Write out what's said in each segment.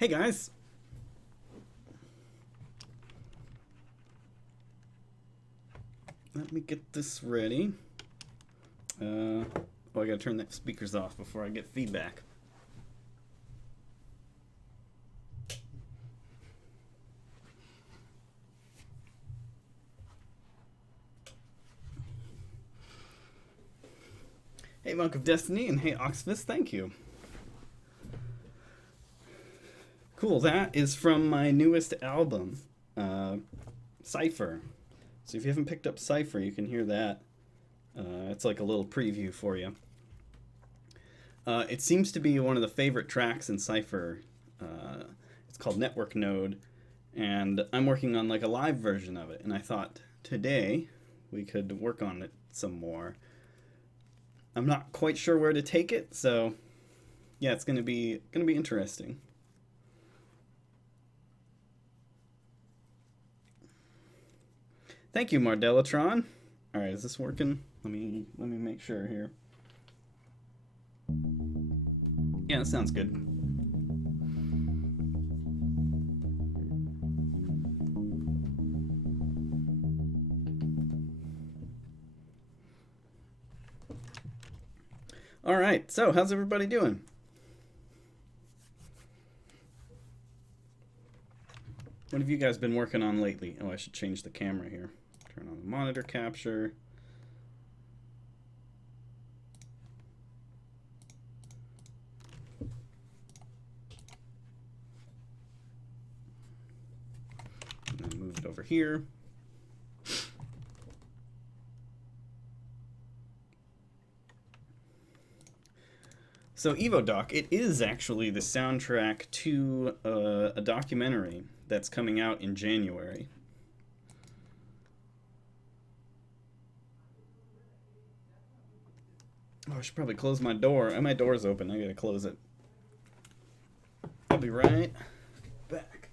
Hey guys! Let me get this ready. Oh, I gotta turn the speakers off before I get feedback. Hey Monk of Destiny, and hey Oxfist, thank you. Cool, that is from my newest album, Cipher. So if you haven't picked up Cipher, you can hear that. It's like a little preview for you. It seems to be one of the favorite tracks in Cipher. It's called Network Node, and I'm working on like a live version of it. And I thought today we could work on it some more. I'm not quite sure where to take it, so yeah, it's gonna be interesting. Thank you, Mardellatron. All right, is this working? Let me make sure here. Yeah, that sounds good. All right, so how's everybody doing? What have you guys been working on lately? Oh, I should change the camera here. Turn on the monitor capture. And then move it over here. So EvoDoc, it is actually the soundtrack to a documentary that's coming out in January. Oh, I should probably close my door. My door's open. I gotta close it. I'll be right back.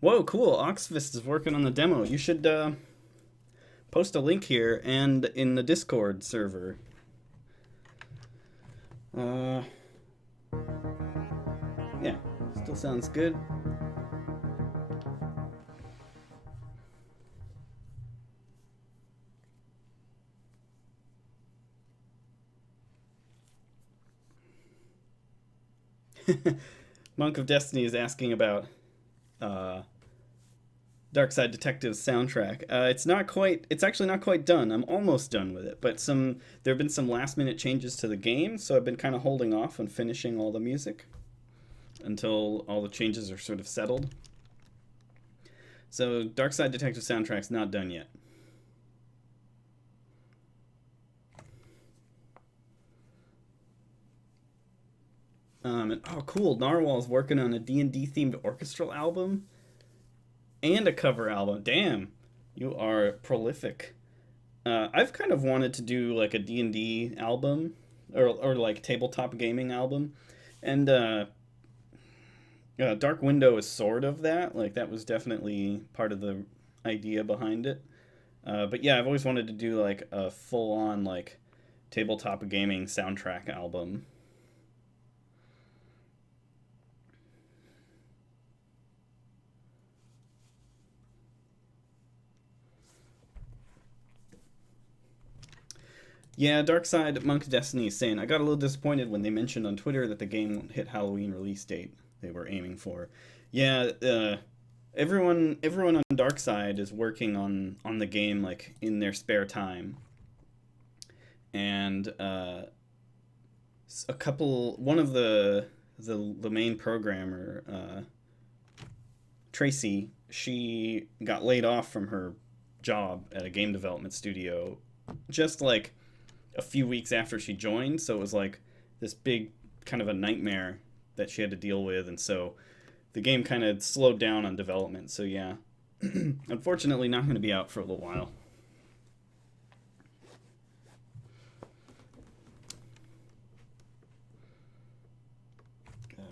Whoa, cool. Oxfist is working on the demo. You should post a link here and in the Discord server. Yeah, still sounds good. Monk of Destiny is asking about Dark Side Detective's soundtrack. It's actually not quite done. I'm almost done with it, but there have been some last minute changes to the game, so I've been kind of holding off on finishing all the music until all the changes are sort of settled. So Dark Side Detective soundtrack's not done yet. Oh, cool! Narwhal's working on a D&D themed orchestral album and a cover album. Damn, you are prolific. I've kind of wanted to do like a D&D album or like tabletop gaming album, and Dark Window is sort of that. Like that was definitely part of the idea behind it. But yeah, I've always wanted to do like a full-on like tabletop gaming soundtrack album. Yeah, Dark Side Monk Destiny is saying, I got a little disappointed when they mentioned on Twitter that the game won't hit Halloween release date they were aiming for. Yeah, everyone on Dark Side is working on the game like in their spare time, and one of the main programmer, Tracy, she got laid off from her job at a game development studio just like a few weeks after she joined, so it was like this big kind of a nightmare that she had to deal with, and so the game kind of slowed down on development. So yeah, unfortunately, not going to be out for a little while.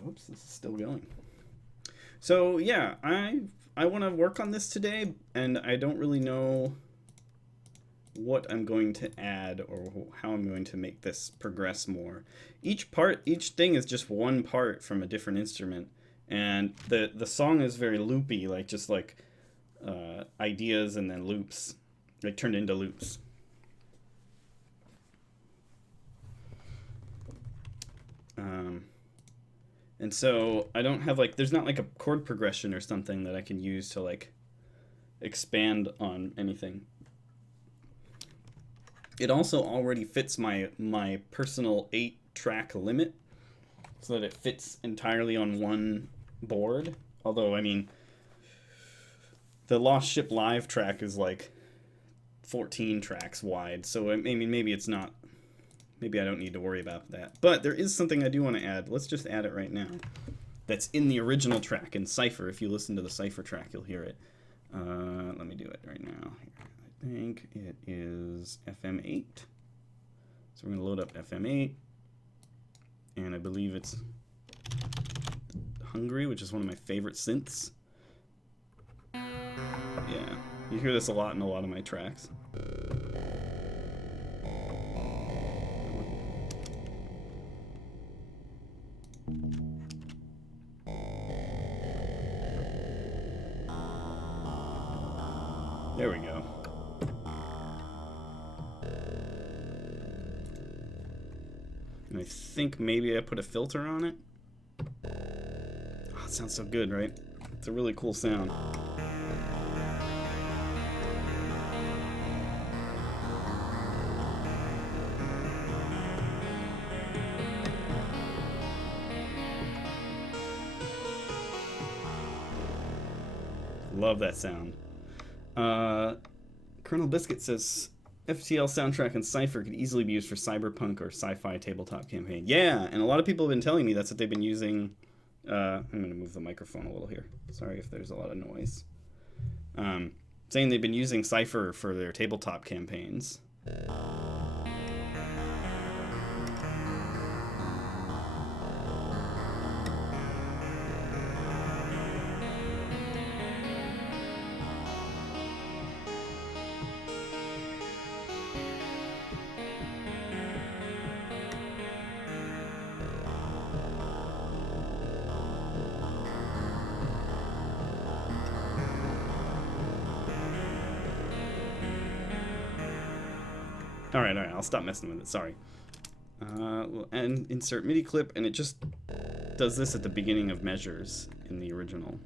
Oops, this is still going. So yeah, I want to work on this today, and I don't really know what I'm going to add or how I'm going to make this progress more. Each thing is just one part from a different instrument, and the song is very loopy, like just like ideas and then loops, like turned into loops. And so I don't have like, there's not like a chord progression or something that I can use to like expand on anything. It also already fits my personal 8-track limit, so that it fits entirely on one board. Although, I mean, the Lost Ship Live track is like 14 tracks wide, so I mean, maybe it's not. Maybe I don't need to worry about that. But there is something I do want to add. Let's just add it right now. That's in the original track in Cipher. If you listen to the Cipher track, you'll hear it. Let me do it right now. I think it is FM8. So we're going to load up FM8. And I believe it's Hungry, which is one of my favorite synths. Yeah, you hear this a lot in a lot of my tracks. There we go. And I think maybe I put a filter on it. Oh, it sounds so good, right? It's a really cool sound. Love that sound. Colonel Biscuit says FTL soundtrack and Cipher could easily be used for cyberpunk or sci-fi tabletop campaign. Yeah, and a lot of people have been telling me that's what they've been using. I'm going to move the microphone a little here. Sorry if there's a lot of noise. Saying they've been using Cipher for their tabletop campaigns. Alright, I'll stop messing with it, sorry. And insert MIDI clip, and it just does this at the beginning of measures in the original.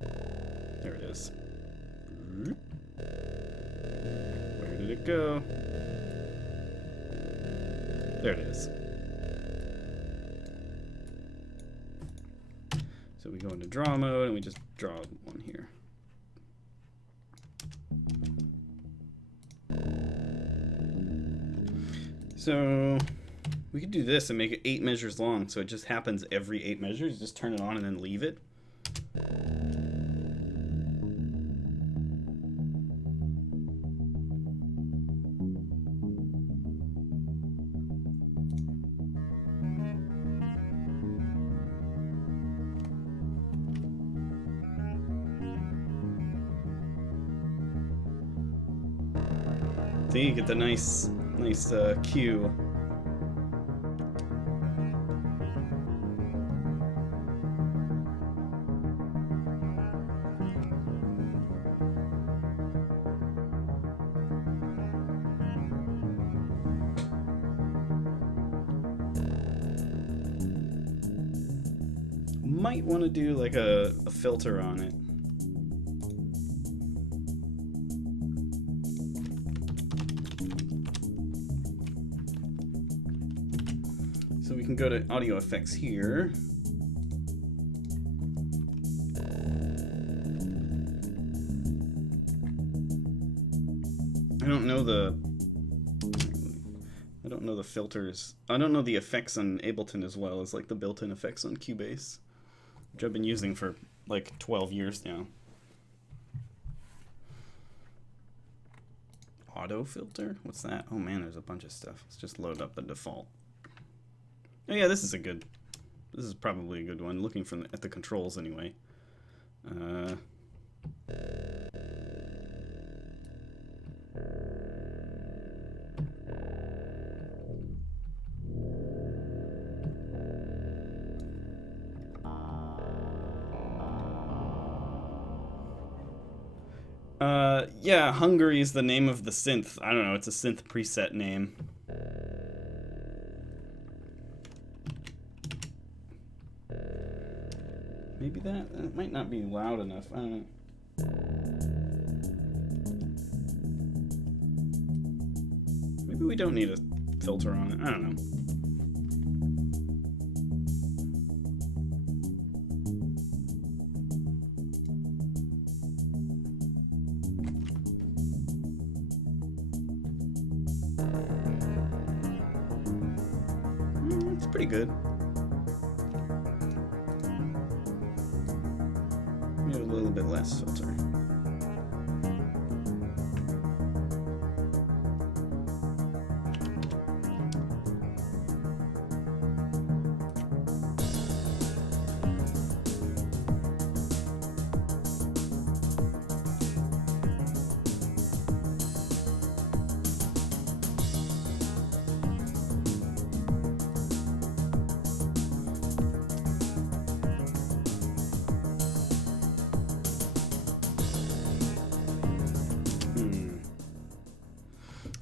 There it is. Where did it go? There it is. So we go into draw mode, and we just draw one here. So we could do this and make it 8 measures long, so it just happens every 8 measures. Just turn it on and then leave it. So you get the nice cue. Might want to do like a filter on it. So we can go to audio effects here. I don't know the filters. I don't know the effects on Ableton as well as like the built-in effects on Cubase, which I've been using for like 12 years now. Auto filter? What's that? Oh man, there's a bunch of stuff. Let's just load up the default. Oh yeah, this is probably a good one. Looking at the controls anyway. Uh, yeah, Hungary is the name of the synth. I don't know, it's a synth preset name. Maybe that might not be loud enough. I don't know. Maybe we don't need a filter on it. I don't know. It's pretty good. Maybe a little bit less filter.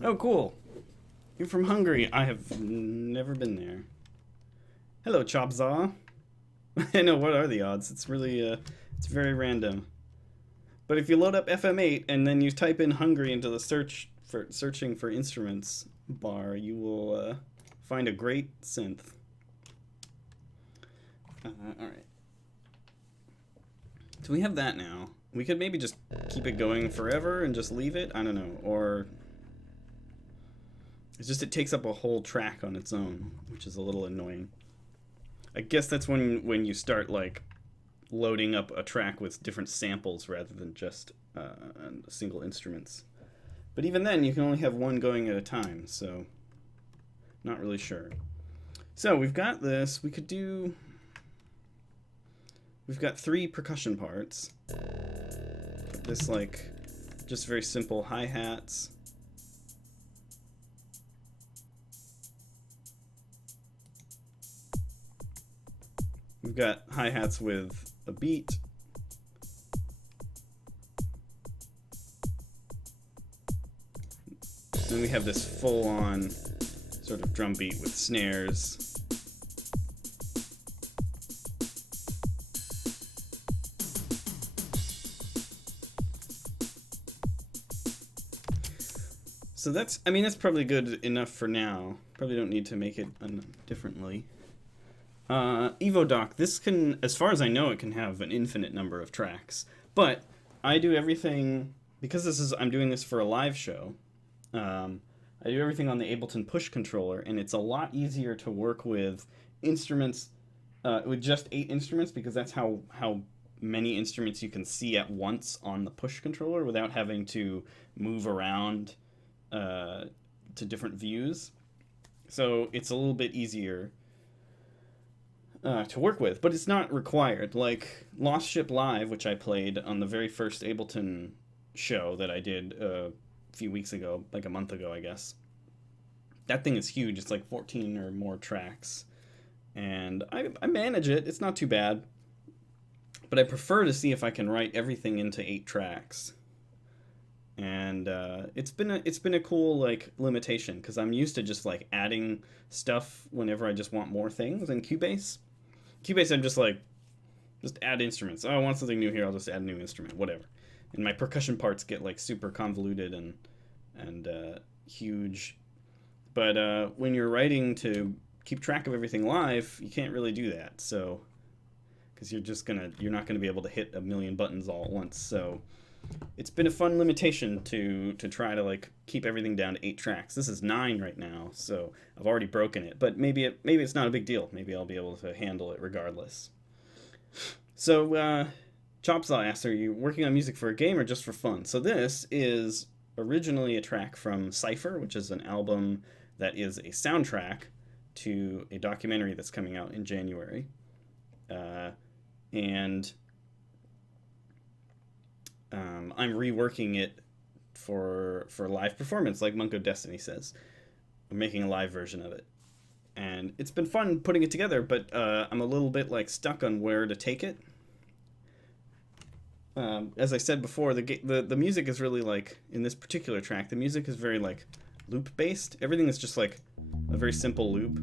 Oh, cool. You're from Hungary. I have never been there. Hello, Chopzaw. I know, what are the odds? It's really, it's very random. But if you load up FM8 and then you type in Hungary into the searching for instruments bar, you will find a great synth. Alright. So we have that now. We could maybe just keep it going forever and just leave it. I don't know. Or it's just it takes up a whole track on its own, which is a little annoying. I guess that's when you start like loading up a track with different samples rather than just single instruments. But even then, you can only have one going at a time, so not really sure. So we've got this. We've got 3 percussion parts. This like just very simple hi-hats. We've got hi-hats with a beat. Then we have this full-on sort of drum beat with snares. So that's probably good enough for now. Probably don't need to make it differently. EvoDoc, this can, as far as I know, it can have an infinite number of tracks. But I do everything, because I'm doing this for a live show, I do everything on the Ableton push controller, and it's a lot easier to work with instruments, with just 8 instruments, because that's how many instruments you can see at once on the push controller without having to move around to different views. So it's a little bit easier to work with, but it's not required. Like Lost Ship Live, which I played on the very first Ableton show that I did a few weeks ago, like a month ago, I guess. That thing is huge. It's like 14 or more tracks. And I manage it. It's not too bad. But I prefer to see if I can write everything into 8 tracks. And it's been a cool like limitation, because I'm used to just like adding stuff whenever I just want more things in Cubase. Cubase, I'm just like, just add instruments. Oh, I want something new here, I'll just add a new instrument, whatever. And my percussion parts get like super convoluted and huge. But when you're writing to keep track of everything live, you can't really do that. So, because you're not gonna be able to hit a million buttons all at once. So it's been a fun limitation to try to like keep everything down to 8 tracks. This is 9 right now, so I've already broken it. But maybe it's not a big deal. Maybe I'll be able to handle it regardless. So Chopsaw asks, are you working on music for a game or just for fun? So this is originally a track from Cipher, which is an album that is a soundtrack to a documentary that's coming out in January. And I'm reworking it for live performance, like Monk of Destiny says. I'm making a live version of it, and it's been fun putting it together. But I'm a little bit like stuck on where to take it. As I said before, the music is really like in this particular track. The music is very like loop based. Everything is just like a very simple loop.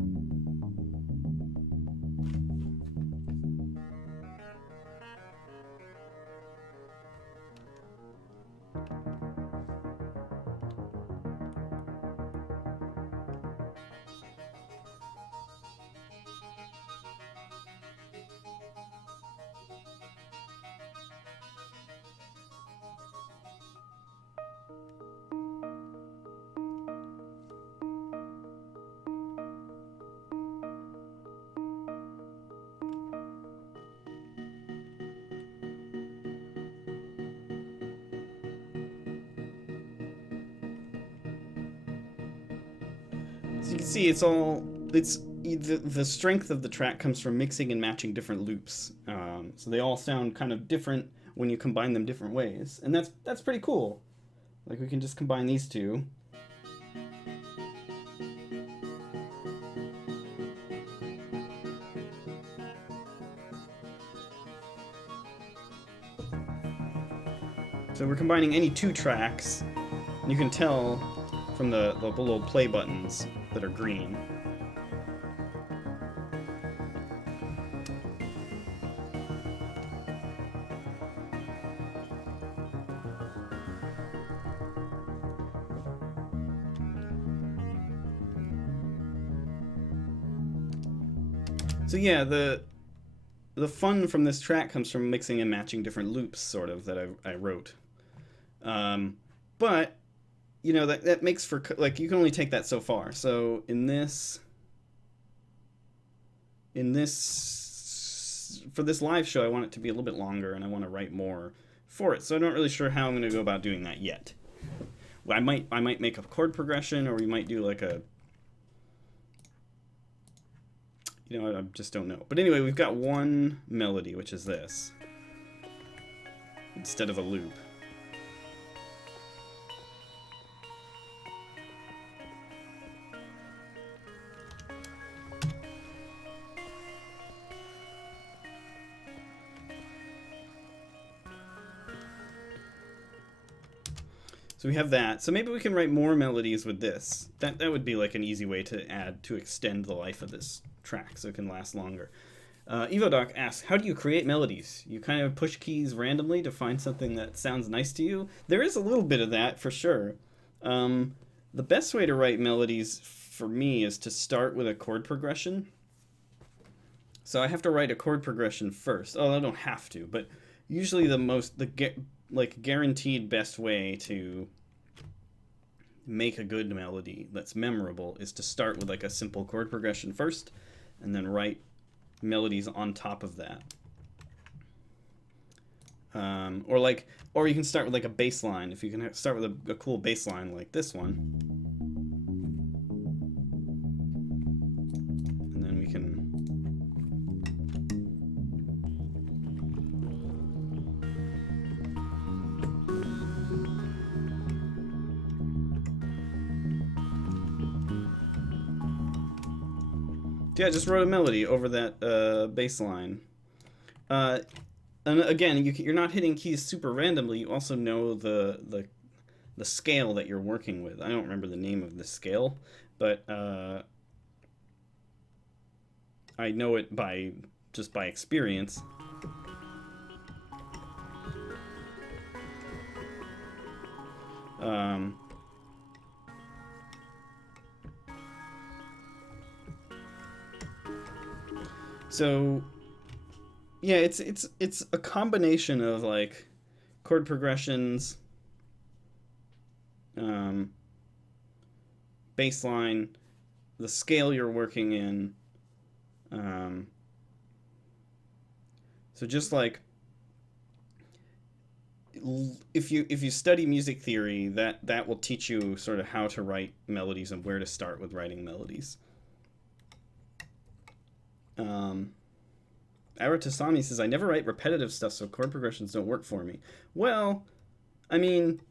So you can see the strength of the track comes from mixing and matching different loops. So they all sound kind of different when you combine them different ways, and that's pretty cool. Like we can just combine these two. So we're combining any two tracks, and you can tell from the little play buttons that are green. So yeah, the fun from this track comes from mixing and matching different loops, sort of, that I wrote. But you know that makes for like you can only take that so far. So in this for this live show, I want it to be a little bit longer, and I want to write more for it. So I'm not really sure how I'm going to go about doing that yet. I might make a chord progression, or we might do like a, you know, I just don't know. But anyway, we've got one melody, which is this, instead of a loop. So we have that. So maybe we can write more melodies with this. That would be like an easy way to extend the life of this track so it can last longer. EvoDoc asks, how do you create melodies? You kind of push keys randomly to find something that sounds nice to you? There is a little bit of that, for sure. The best way to write melodies for me is to start with a chord progression. So I have to write a chord progression first. Oh, I don't have to, but usually the guaranteed best way to make a good melody that's memorable is to start with like a simple chord progression first, and then write melodies on top of that. Or you can start with like a bass line. If you can start with a cool bass line like this one, and then we can yeah, just wrote a melody over that bass line. And again, you're not hitting keys super randomly. You also know the scale that you're working with. I don't remember the name of the scale, but I know it just by experience. So yeah, it's a combination of like chord progressions, bass line, the scale you're working in. So just like if you study music theory, that will teach you sort of how to write melodies and where to start with writing melodies. Aratasami says, I never write repetitive stuff, so chord progressions don't work for me. Well, I mean,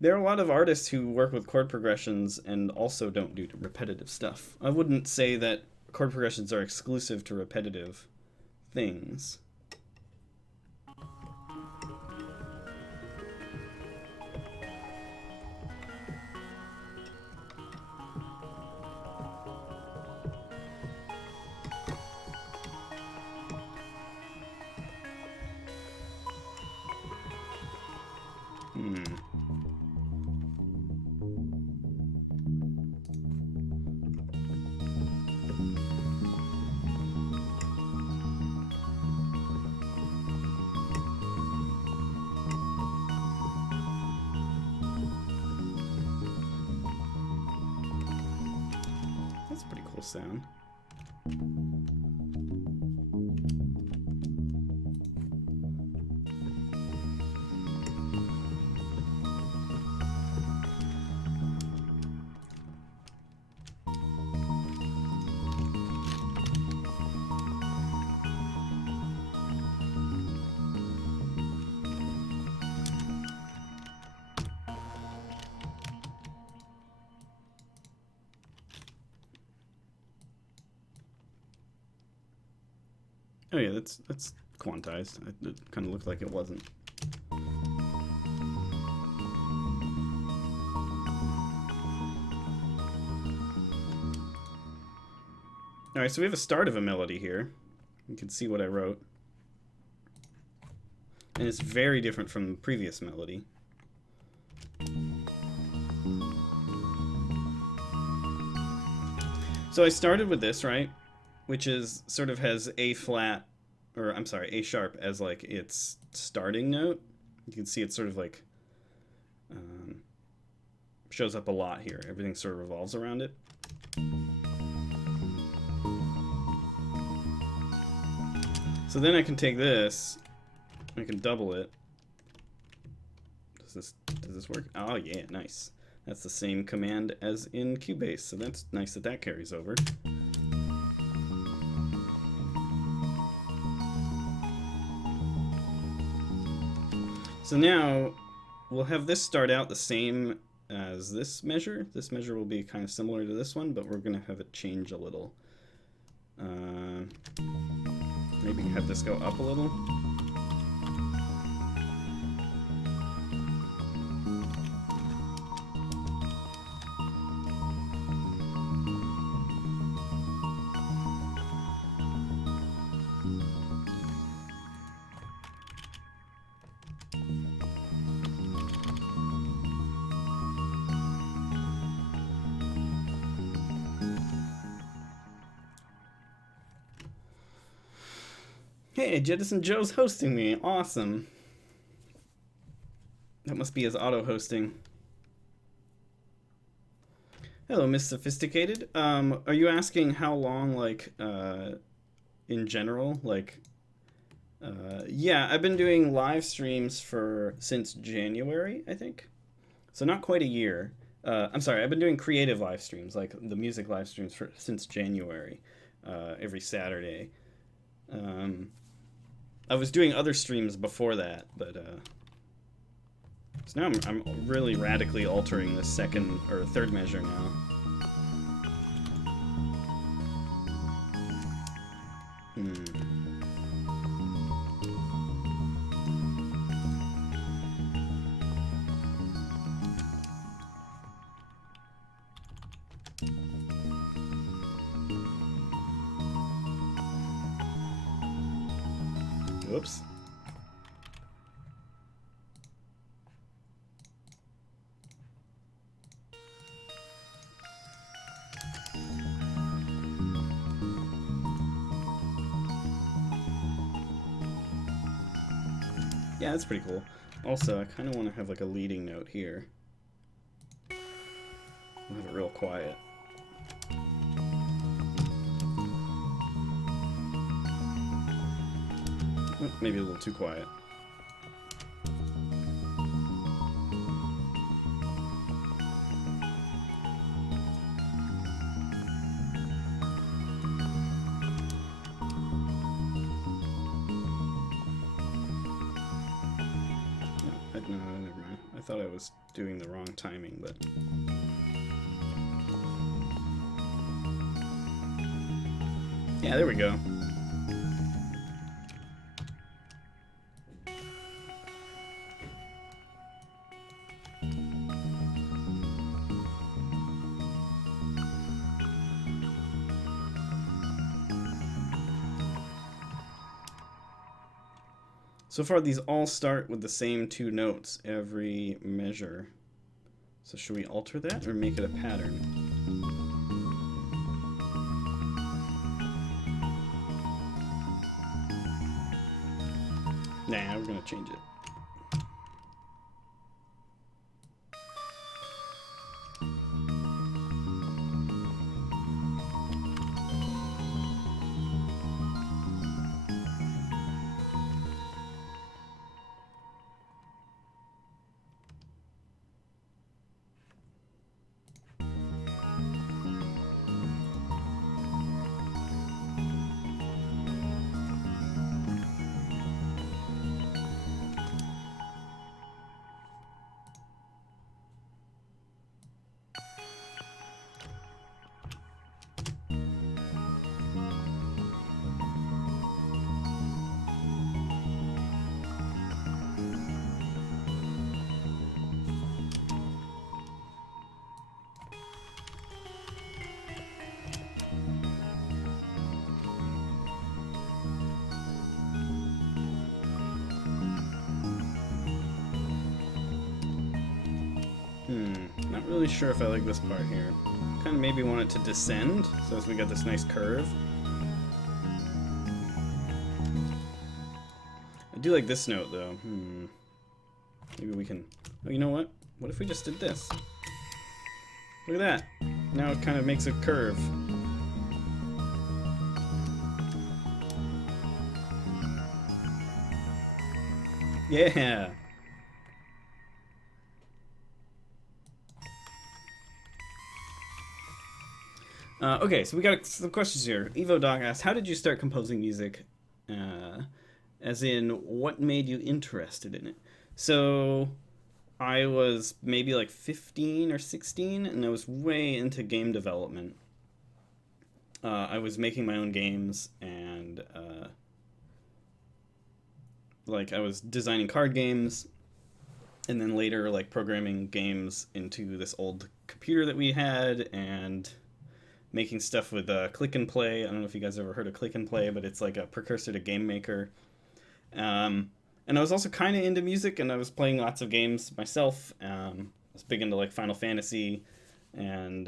there are a lot of artists who work with chord progressions and also don't do repetitive stuff. I wouldn't say that chord progressions are exclusive to repetitive things. That's a pretty cool sound. Oh yeah, that's quantized. It kind of looked like it wasn't. All right, so we have a start of a melody here. You can see what I wrote. And it's very different from the previous melody. So I started with this, right? Which is sort of has A flat, or I'm sorry, A sharp as like its starting note. You can see it's sort of like shows up a lot here. Everything sort of revolves around it. So then I can take this, I can double it. Does this work? Oh yeah, nice. That's the same command as in Cubase, so that's nice that that carries over. So now we'll have this start out the same as this measure. This measure will be kind of similar to this one, but we're going to have it change a little. Maybe have this go up a little. Hey, Jettison Joe's hosting me. Awesome. That must be his auto-hosting. Hello, Miss Sophisticated. Are you asking how long, like, in general? Like, yeah, I've been doing live streams since January, I think. So not quite a year. I'm sorry, I've been doing creative live streams, like the music live streams since January, every Saturday. I was doing other streams before that, but so now I'm really radically altering the second or third measure now. Whoops. Yeah, that's pretty cool. Also, I kind of want to have like a leading note here. I'll have it real quiet. Oh, maybe a little too quiet. No, never mind. I thought I was doing the wrong timing, but... Yeah, there we go. So far, these all start with the same 2 notes every measure. So should we alter that or make it a pattern? Nah, we're gonna change it. Not really sure if I like this part here. Kind of maybe want it to descend, so as we got this nice curve. I do like this note, though. Maybe we can... Oh, you know what? What if we just did this? Look at that. Now it kind of makes a curve. Yeah! Okay, so we got some questions here. Evo Dog asks, how did you start composing music? As in, what made you interested in it? So, I was maybe like 15 or 16, and I was way into game development. I was making my own games, and like I was designing card games, and then later like programming games into this old computer that we had, and making stuff with Click and Play. I don't know if you guys ever heard of Click and Play, but it's like a precursor to Game Maker. And I was also kind of into music, and I was playing lots of games myself. I was big into like Final Fantasy, and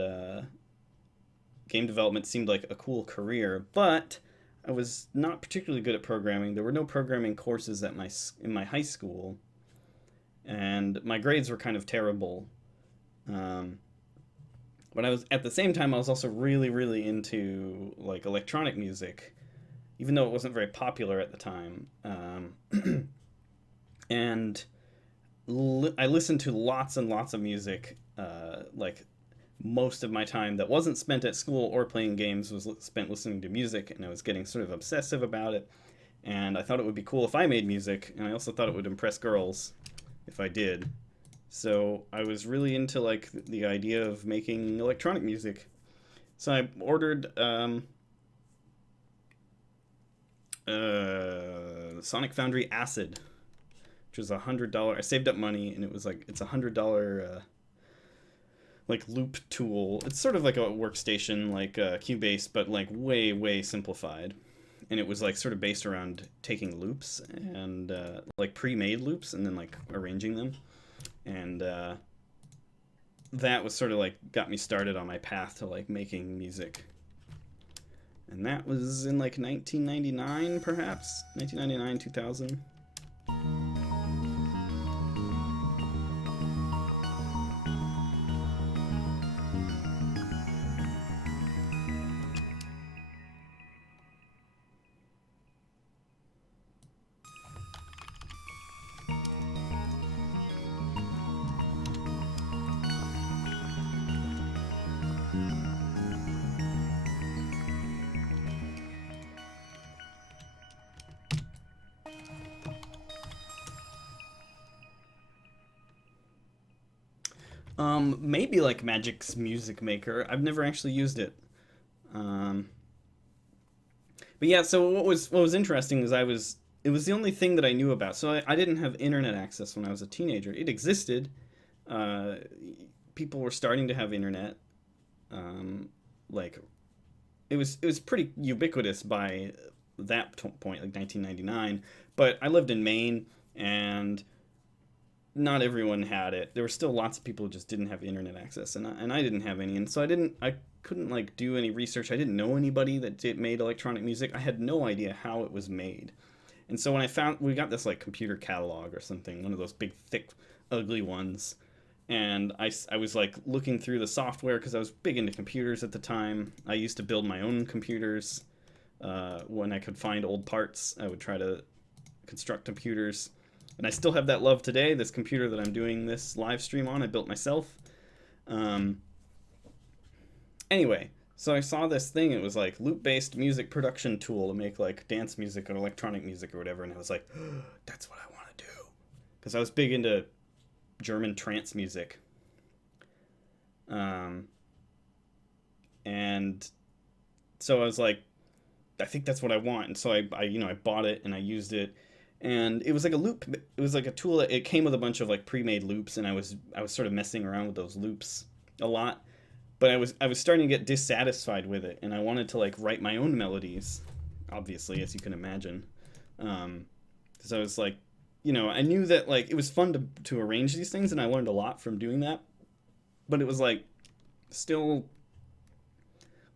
game development seemed like a cool career, but I was not particularly good at programming. There were no programming courses at in my high school, and my grades were kind of terrible. But I was, at the same time, I was also really, really into like electronic music, even though it wasn't very popular at the time. And I listened to lots and lots of music. Like most of my time that wasn't spent at school or playing games was spent listening to music, and I was getting sort of obsessive about it. And I thought it would be cool if I made music, and I also thought it would impress girls if I did. So I was really into like the idea of making electronic music. So I ordered Sonic Foundry Acid, which was $100. I saved up money, and it was like it's $100 like loop tool. It's sort of like a workstation, like Cubase, but like way simplified. And it was like sort of based around taking loops and like pre-made loops and then like arranging them. And that was sort of like got me started on my path to like making music. And that was in like 1999, perhaps 1999, 2000. Maybe like Magic's Music Maker. I've never actually used it. Um, but yeah, so what was interesting is it was the only thing that I knew about. So I didn't have internet access when I was a teenager. It existed. Uh, People were starting to have internet. Um, like it was pretty ubiquitous by that point, like 1999. But I lived in Maine, and not everyone had it. There were still lots of people who just didn't have internet access, and I didn't have any, and so I couldn't like do any research. I didn't know anybody that made electronic music. I had no idea how it was made, and so when I found we got this like computer catalog or something, one of those big thick ugly ones, and I was like looking through the software because I was big into computers at the time. I used to build my own computers. When I could find old parts, I would try to construct computers. And I still have that love today. This computer that I'm doing this live stream on, I built myself. Um, anyway, so I saw this thing. It was like loop-based music production tool to make like dance music or electronic music or whatever. And I was like, oh, that's what I want to do. Because I was big into German trance music. Um, and so I was like, I think that's what I want. And so I bought it and I used it, and it was like a loop. It was like a tool that it came with a bunch of like pre-made loops, and I was sort of messing around with those loops a lot. But I was starting to get dissatisfied with it, and I wanted to like write my own melodies, obviously, as you can imagine. Because I was like, I knew that like it was fun to arrange these things, and I learned a lot from doing that. But it was like still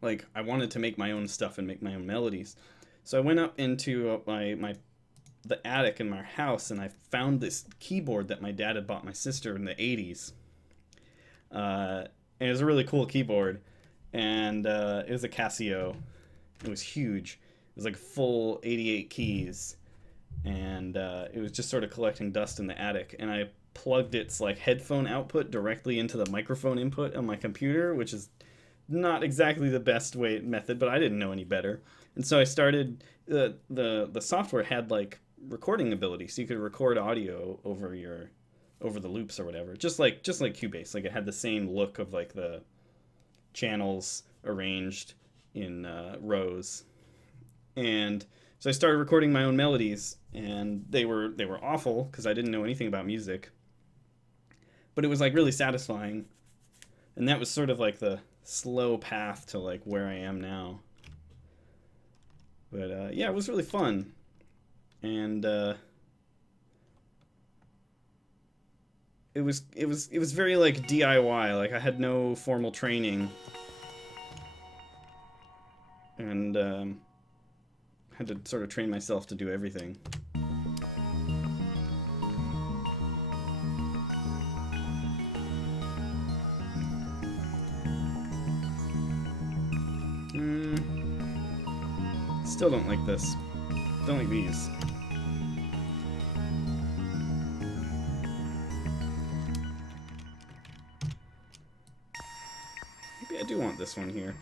like I wanted to make my own stuff and make my own melodies. So I went up into my the attic in my house, and I found this keyboard that my dad had bought my sister in the 80s. And it was a really cool keyboard, and it was a Casio. It was huge. It was like full 88 keys, and it was just sort of collecting dust in the attic. And I plugged its like headphone output directly into the microphone input on my computer, which is not exactly the best method, but I didn't know any better. And so I started the software had like recording ability, so you could record audio over the loops or whatever, just like Cubase. Like it had the same look of like the channels arranged in rows. And so I started recording my own melodies, and they were awful because I didn't know anything about music, but it was like really satisfying. And that was sort of like the slow path to like where I am now. But yeah, it was really fun. And it was very like DIY. Like I had no formal training, and had to sort of train myself to do everything. Still don't like this. Don't like these. Maybe I do want this one here.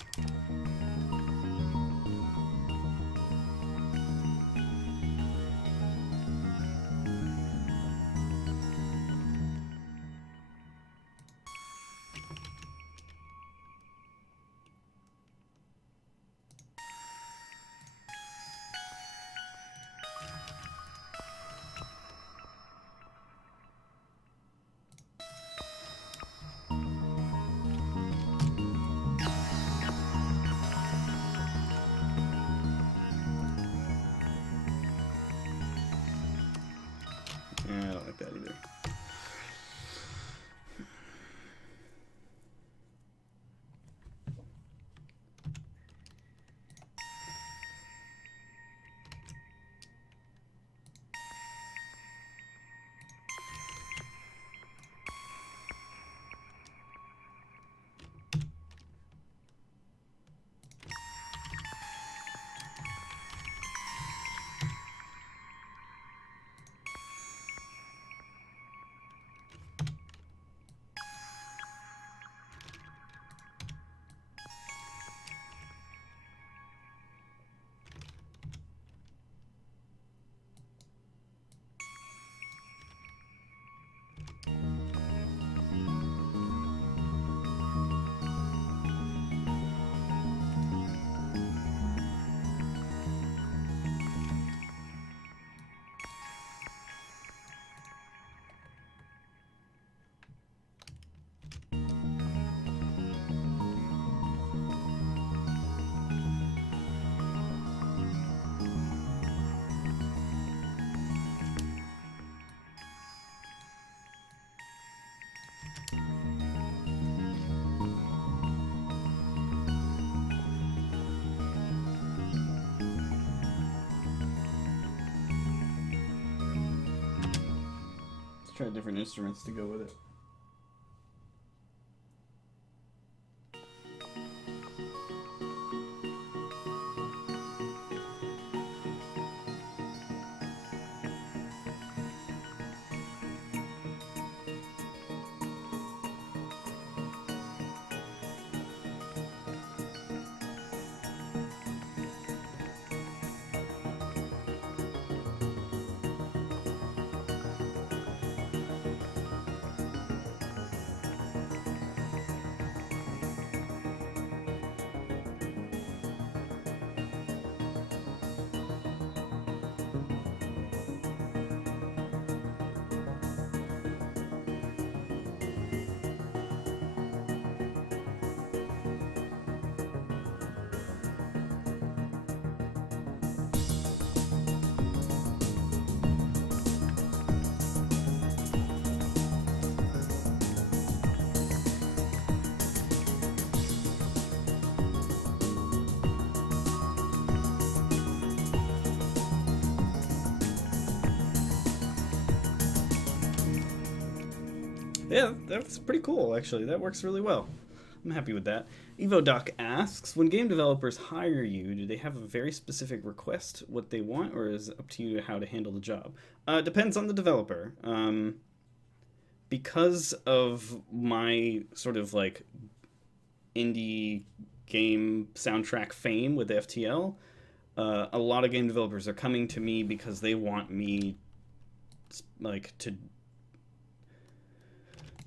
Try different instruments to go with it. Yeah, that's pretty cool, actually. That works really well. I'm happy with that. EvoDoc asks, when game developers hire you, do they have a very specific request, what they want, or is it up to you how to handle the job? Depends on the developer. Because of my sort of like indie game soundtrack fame with FTL, a lot of game developers are coming to me because they want me like to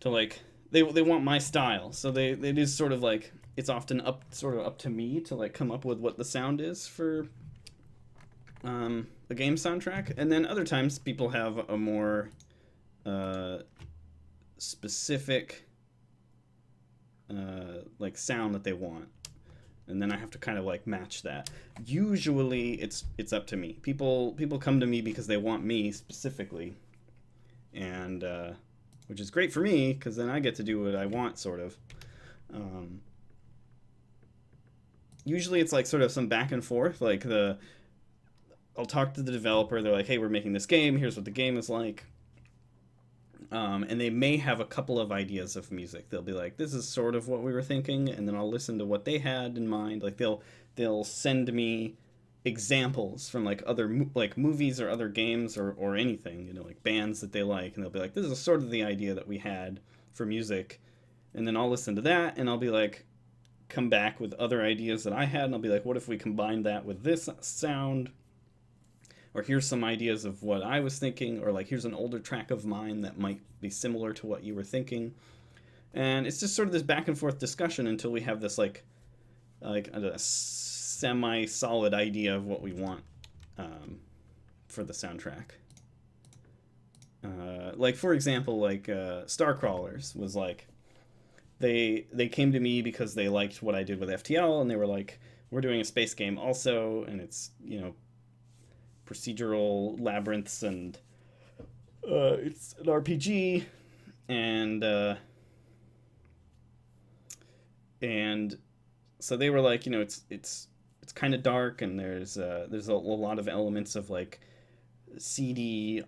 like they want my style, so they it is sort of like it's often up to me to like come up with what the sound is for the game soundtrack. And then other times people have a more specific like sound that they want, and then I have to kind of like match that. Usually it's up to me. People come to me because they want me specifically, and which is great for me because then I get to do what I want, sort of. Usually it's like sort of some back and forth. Like I'll talk to the developer. They're like, "Hey, we're making this game. Here's what the game is like." And they may have a couple of ideas of music. They'll be like, "This is sort of what we were thinking," and then I'll listen to what they had in mind. Like they'll send me examples from like other like movies or other games or anything, you know, like bands that they like, and they'll be like, "This is sort of the idea that we had for music," and then I'll listen to that and I'll be like, come back with other ideas that I had, and I'll be like, "What if we combined that with this sound?" Or here's some ideas of what I was thinking, or like here's an older track of mine that might be similar to what you were thinking. And it's just sort of this back and forth discussion until we have this like a semi-solid idea of what we want for the soundtrack. Like for example, like Starcrawlers was like they came to me because they liked what I did with FTL, and they were like, "We're doing a space game also, and it's, you know, procedural labyrinths, and it's an RPG, and so they were like, you know, it's kind of dark, and there's a lot of elements of like seedy,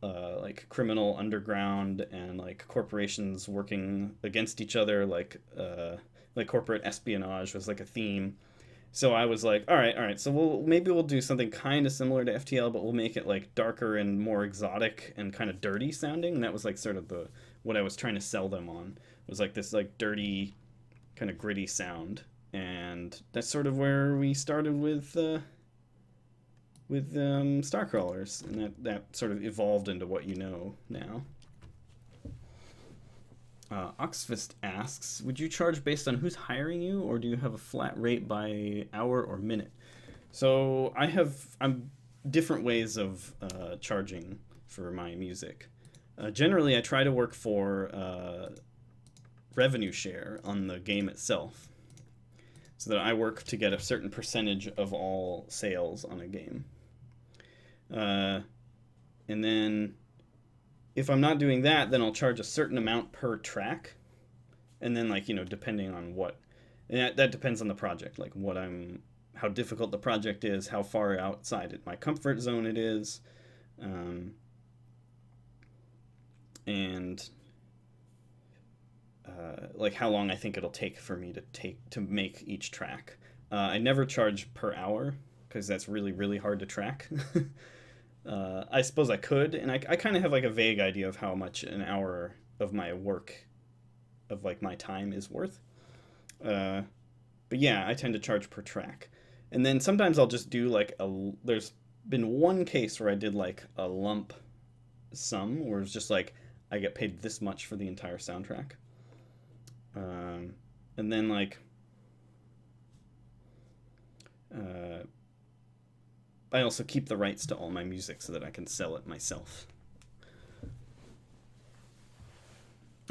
like criminal underground, and like corporations working against each other, like corporate espionage was like a theme." So I was like, all right. So maybe we'll do something kind of similar to FTL, but we'll make it like darker and more exotic and kind of dirty sounding. And that was like sort of what I was trying to sell them on. It was like this like dirty, kind of gritty sound, and that's sort of where we started with Starcrawlers, and that sort of evolved into what you know now. Oxfist asks, would you charge based on who's hiring you, or do you have a flat rate by hour or minute? So I'm different ways of charging for my music. Generally, I try to work for revenue share on the game itself, so that I work to get a certain percentage of all sales on a game. And then if I'm not doing that, then I'll charge a certain amount per track, and then like, you know, depending on what, and that depends on the project, like how difficult the project is, how far outside my comfort zone it is, and like how long I think it'll take for me to make each track. I never charge per hour because that's really really hard to track. I suppose I could, and I kind of have like a vague idea of how much an hour of my work, of like my time, is worth. Uh, but yeah, I tend to charge per track, and then sometimes I'll just do like a. There's been one case where I did like a lump sum, where it's just like I get paid this much for the entire soundtrack, um, and then like uh, I also keep the rights to all my music so that I can sell it myself.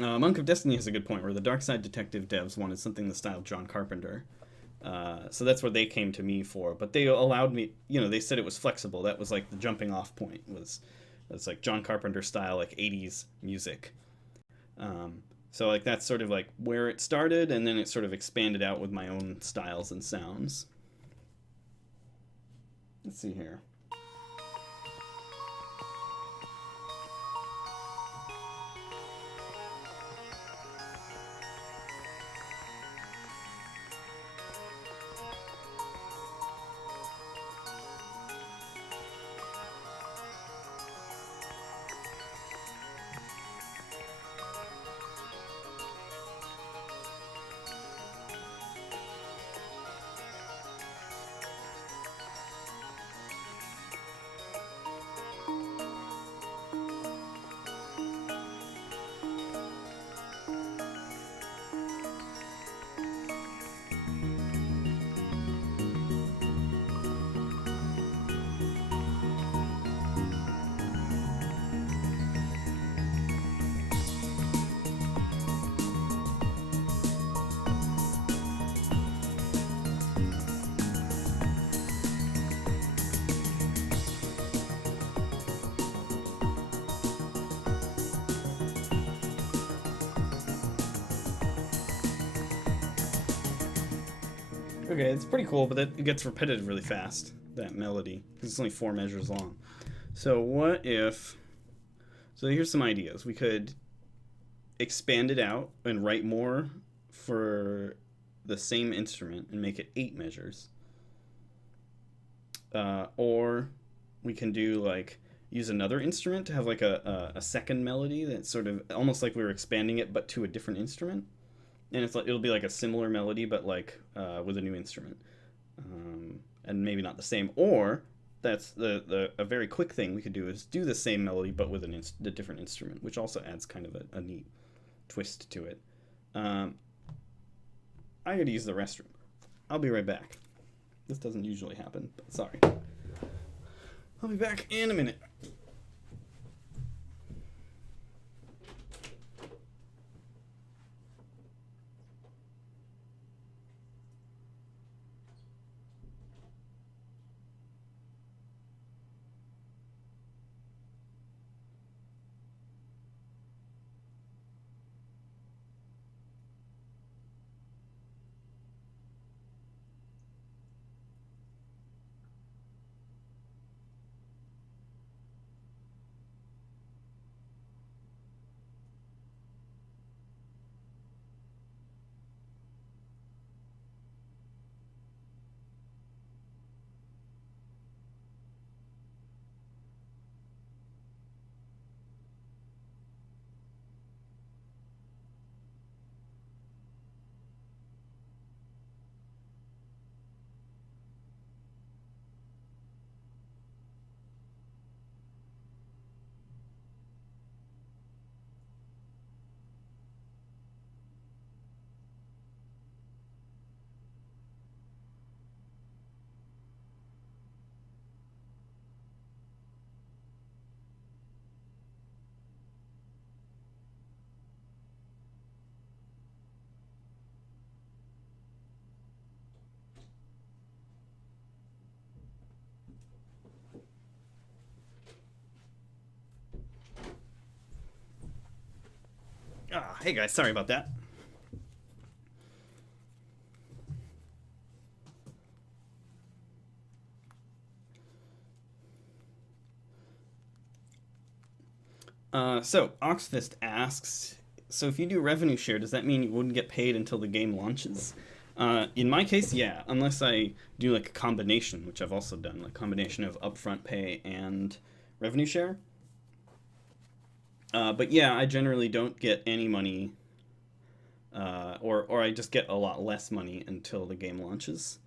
Monk of Destiny has a good point where the Dark Side Detective devs wanted something in the style of John Carpenter. So that's what they came to me for. But they allowed me, they said it was flexible. That was like the jumping off point. It's like John Carpenter style, like 80s music. So like that's sort of like where it started, and then it sort of expanded out with my own styles and sounds. Let's see here. Okay, it's pretty cool, but it gets repetitive really fast, that melody, because it's only 4 measures long. So what if... So here's some ideas. We could expand it out and write more for the same instrument and make it 8 measures. Or we can do like use another instrument to have like a second melody that's sort of almost like we were expanding it but to a different instrument, and it'll be like a similar melody but like with a new instrument, and maybe not the same. Or that's a very quick thing we could do is do the same melody but with a different instrument, which also adds kind of a neat twist to it. I gotta use the restroom. I'll be right back. This doesn't usually happen, but sorry. I'll be back in a minute. Hey guys, sorry about that. So Oxfist asks, so if you do revenue share, does that mean you wouldn't get paid until the game launches? In my case, yeah, unless I do like a combination, which I've also done, like combination of upfront pay and revenue share. But yeah, I generally don't get any money, or I just get a lot less money until the game launches.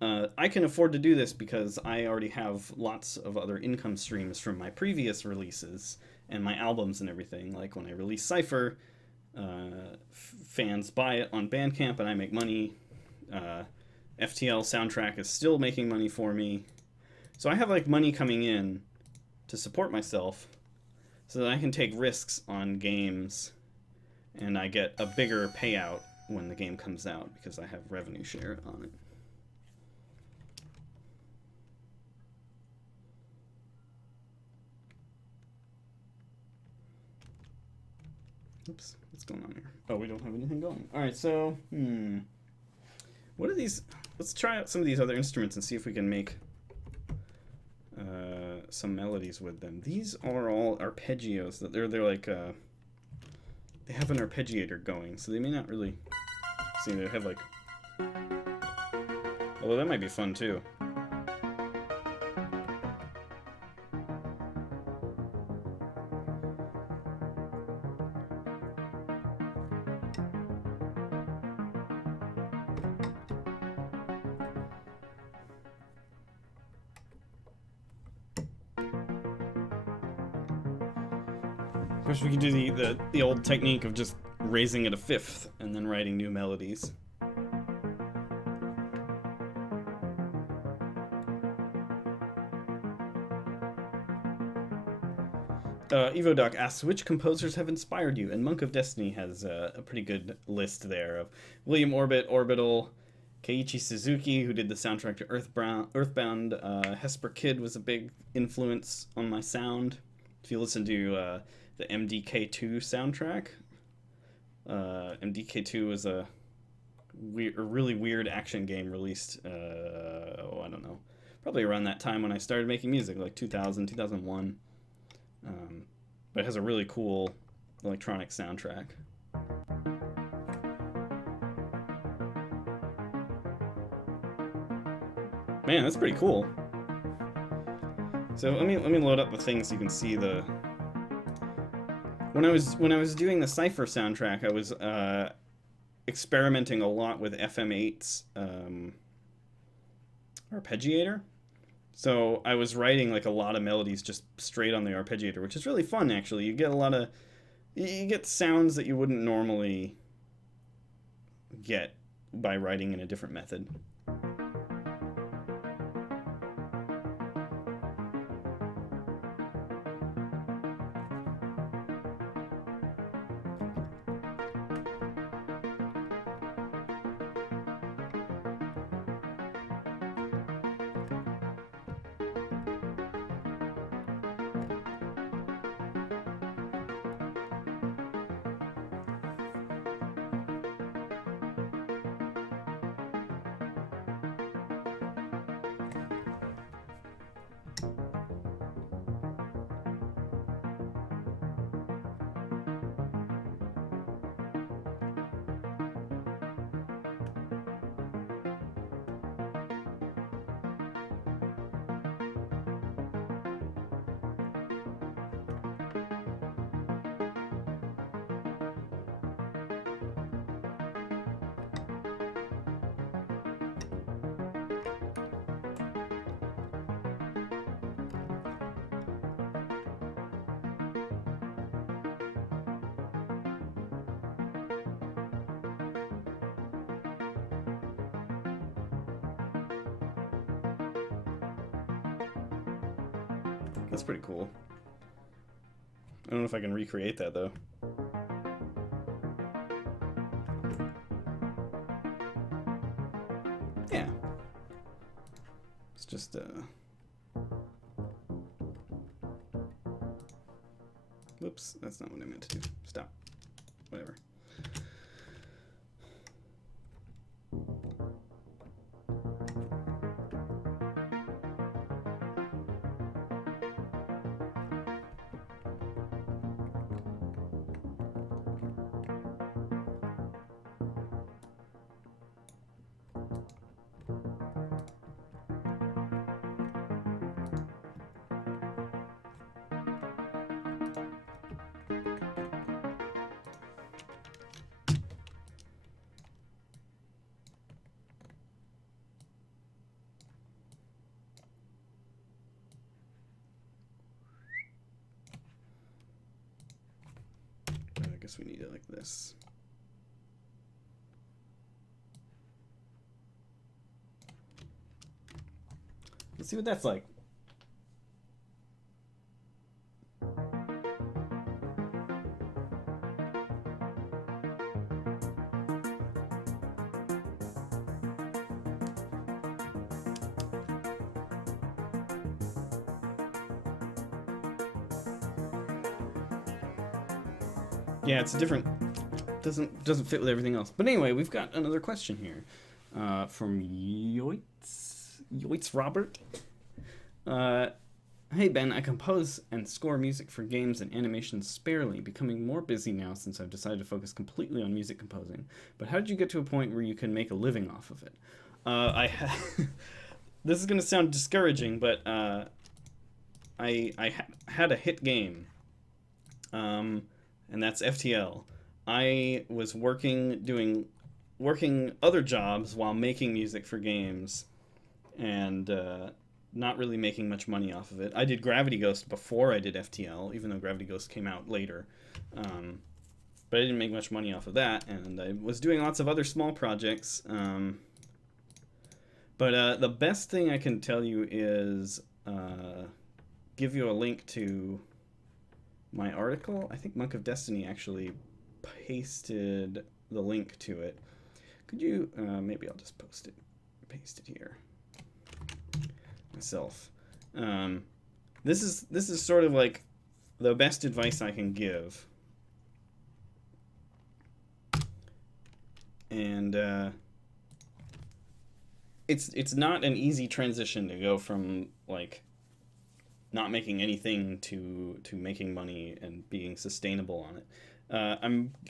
I can afford to do this because I already have lots of other income streams from my previous releases and my albums and everything. Like when I release Cipher, fans buy it on Bandcamp and I make money. FTL soundtrack is still making money for me. So I have like money coming in to support myself so that I can take risks on games and I get a bigger payout when the game comes out because I have revenue share on it. Oops, what's going on here? Oh, we don't have anything going. All right, so, what are these? Let's try out some of these other instruments and see if we can make some melodies with them. These are all arpeggios. They're like, they have an arpeggiator going, so they may not really, see, they have like, although that might be fun too. Of course, we can do the old technique of just raising it a fifth and then writing new melodies. EvoDoc asks, which composers have inspired you? And Monk of Destiny has a pretty good list there of William Orbit, Orbital, Keiichi Suzuki, who did the soundtrack to Earthbound. Hesper Kid was a big influence on my sound. If you listen to the MDK2 soundtrack, MDK2 was a really weird action game released, I don't know, probably around that time when I started making music, like 2000, 2001. But it has a really cool electronic soundtrack. Man, that's pretty cool. So let me load up the thing so you can see the. When I was doing the Cipher soundtrack, I was experimenting a lot with FM8's arpeggiator. So I was writing like a lot of melodies just straight on the arpeggiator, which is really fun actually. You get sounds that you wouldn't normally get by writing in a different method. That's pretty cool. I don't know if I can recreate that though. Yeah. It's just whoops, that's not what I meant to do. Stop. Whatever. guess we need it like this. Let's see what that's like. Yeah, it's a different. Doesn't fit with everything else. But anyway, we've got another question here from Yoitz Robert. Hey Ben, I compose and score music for games and animations sparely, becoming more busy now since I've decided to focus completely on music composing. But how did you get to a point where you can make a living off of it? This is going to sound discouraging, but I had a hit game, and that's FTL. I was working other jobs while making music for games, and not really making much money off of it. I did Gravity Ghost before I did FTL, even though Gravity Ghost came out later. But I didn't make much money off of that, and I was doing lots of other small projects. But the best thing I can tell you is give you a link to my article. I think Monk of Destiny actually pasted the link to it. Could you, maybe I'll just paste it here myself. This is sort of like the best advice I can give. And it's not an easy transition to go from like not making anything to making money and being sustainable on it.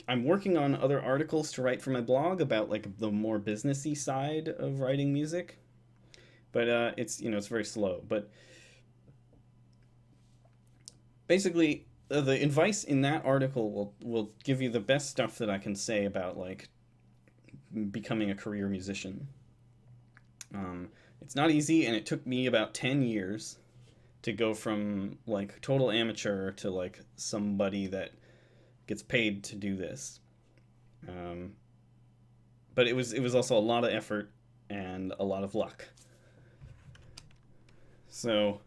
I'm working on other articles to write for my blog about like the more businessy side of writing music, but it's very slow. But basically, the advice in that article will give you the best stuff that I can say about like becoming a career musician. It's not easy, and it took me about 10 years to go from like total amateur to like somebody that gets paid to do this. But it was also a lot of effort and a lot of luck. So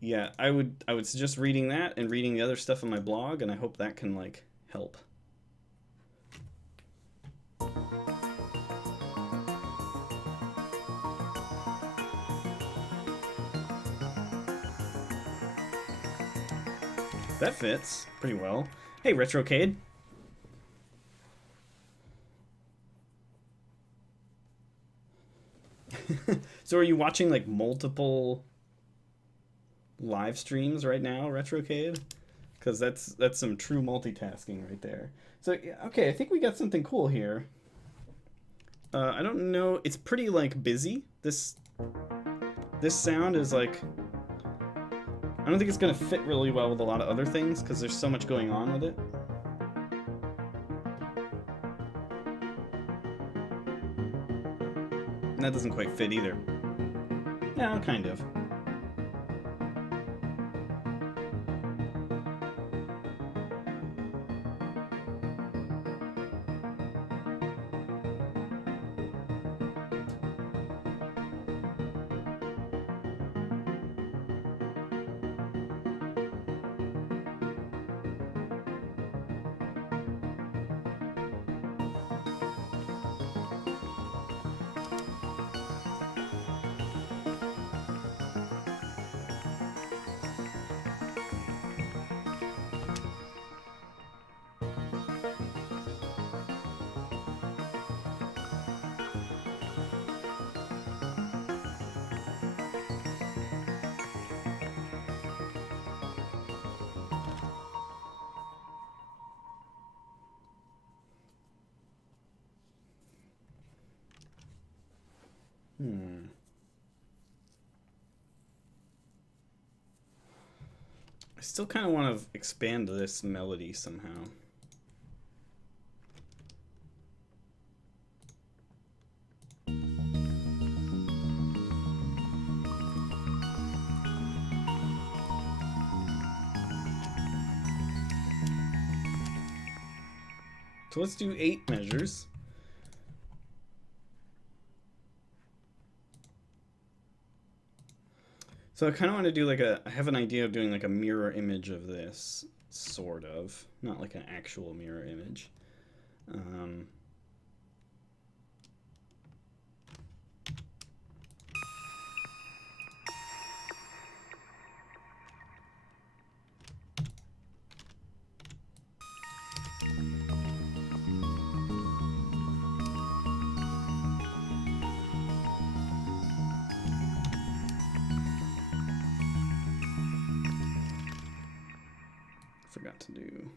yeah, I would suggest reading that and reading the other stuff on my blog, and I hope that can like help. That fits pretty well. Hey, Retrocade. So are you watching like multiple live streams right now, Retrocade? Because that's some true multitasking right there. So okay, I think we got something cool here. I don't know. It's pretty like busy. This sound is like, I don't think it's gonna fit really well with a lot of other things because there's so much going on with it. And that doesn't quite fit either. Yeah, kind of. I still kind of want to expand this melody somehow. So let's do 8 measures. So I kind of want to do like I have an idea of doing like a mirror image of this, sort of. Not like an actual mirror image. Forgot to do.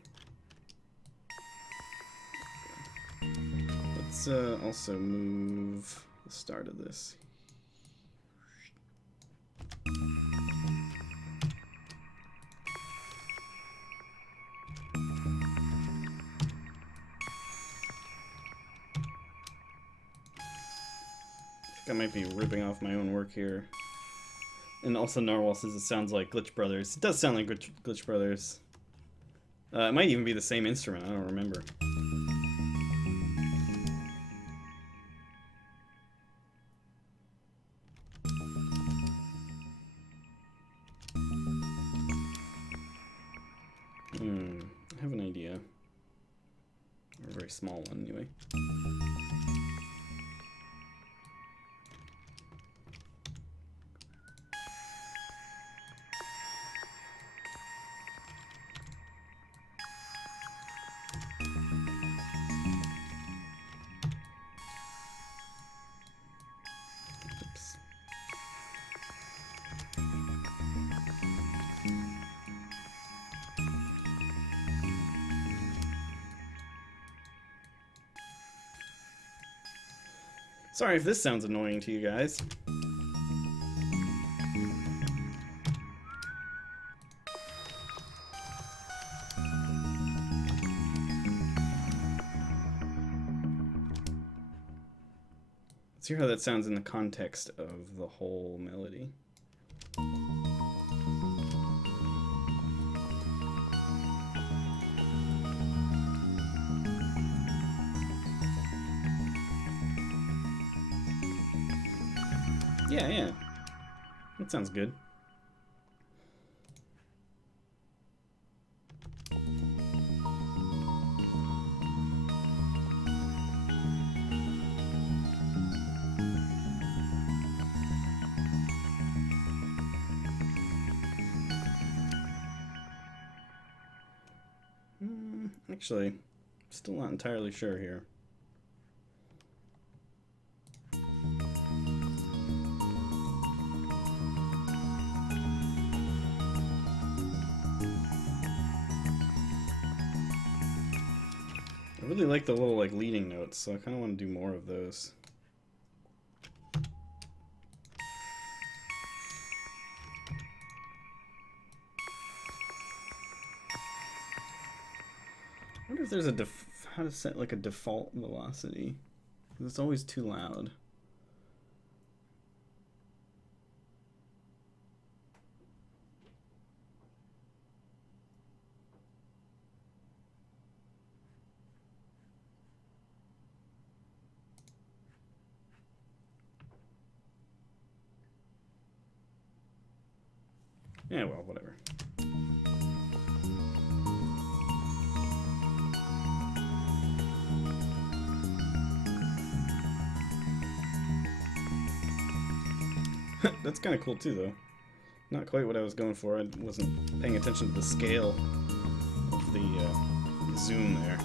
Let's also move the start of this. I think I might be ripping off my own work here. And also Narwhal says it sounds like Glitch Brothers. It does sound like Glitch Brothers. It might even be the same instrument, I don't remember. I have an idea. Or a very small one, anyway. Sorry if this sounds annoying to you guys. Let's hear how that sounds in the context of the whole melody. Yeah. That sounds good. Actually, still not entirely sure here. I really like the little like leading notes, so I kind of want to do more of those. I wonder if there's a how to set like a default velocity. It's always too loud. Yeah, well, whatever. That's kind of cool too, though. Not quite what I was going for. I wasn't paying attention to the scale of the zoom there.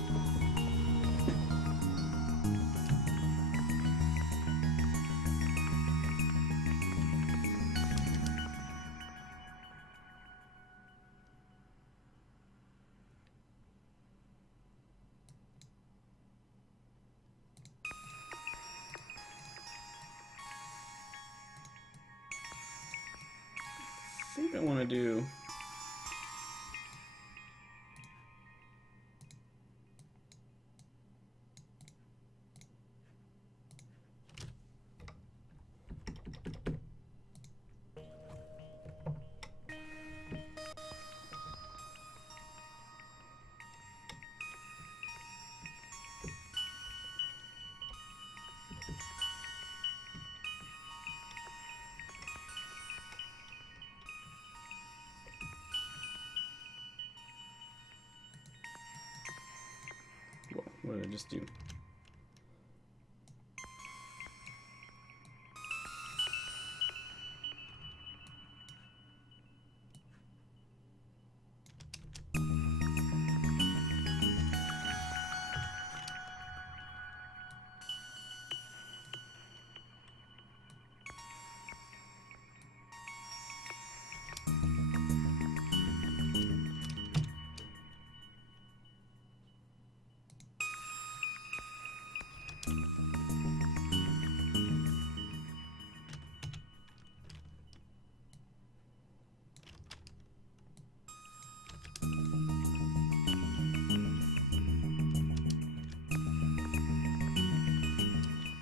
I think I want to do... What did I just do?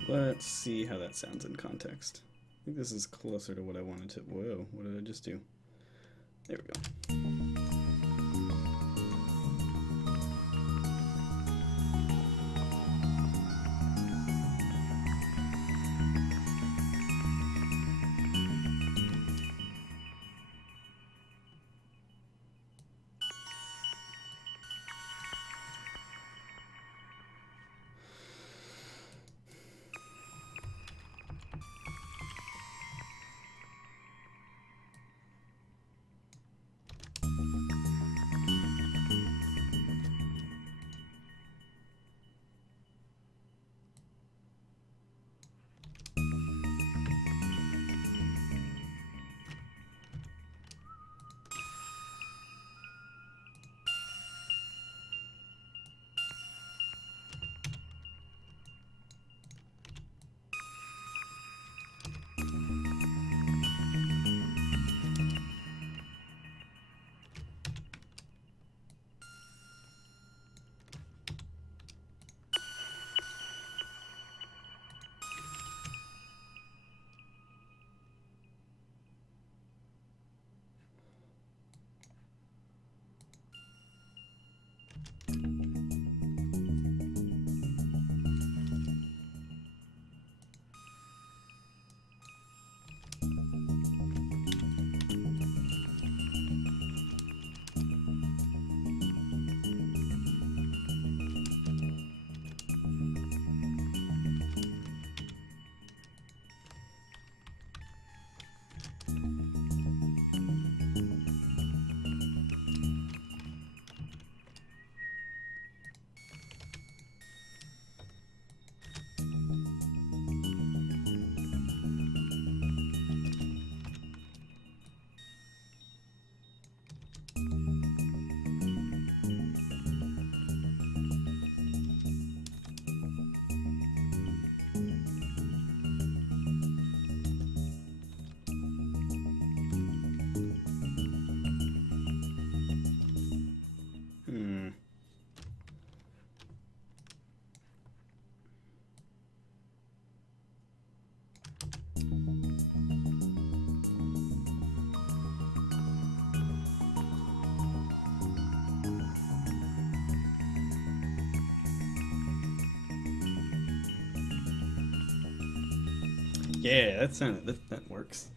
Let's see how that sounds in context. I think this is closer to what I wanted to... Whoa, what did I just do? There we go. Yeah, that works.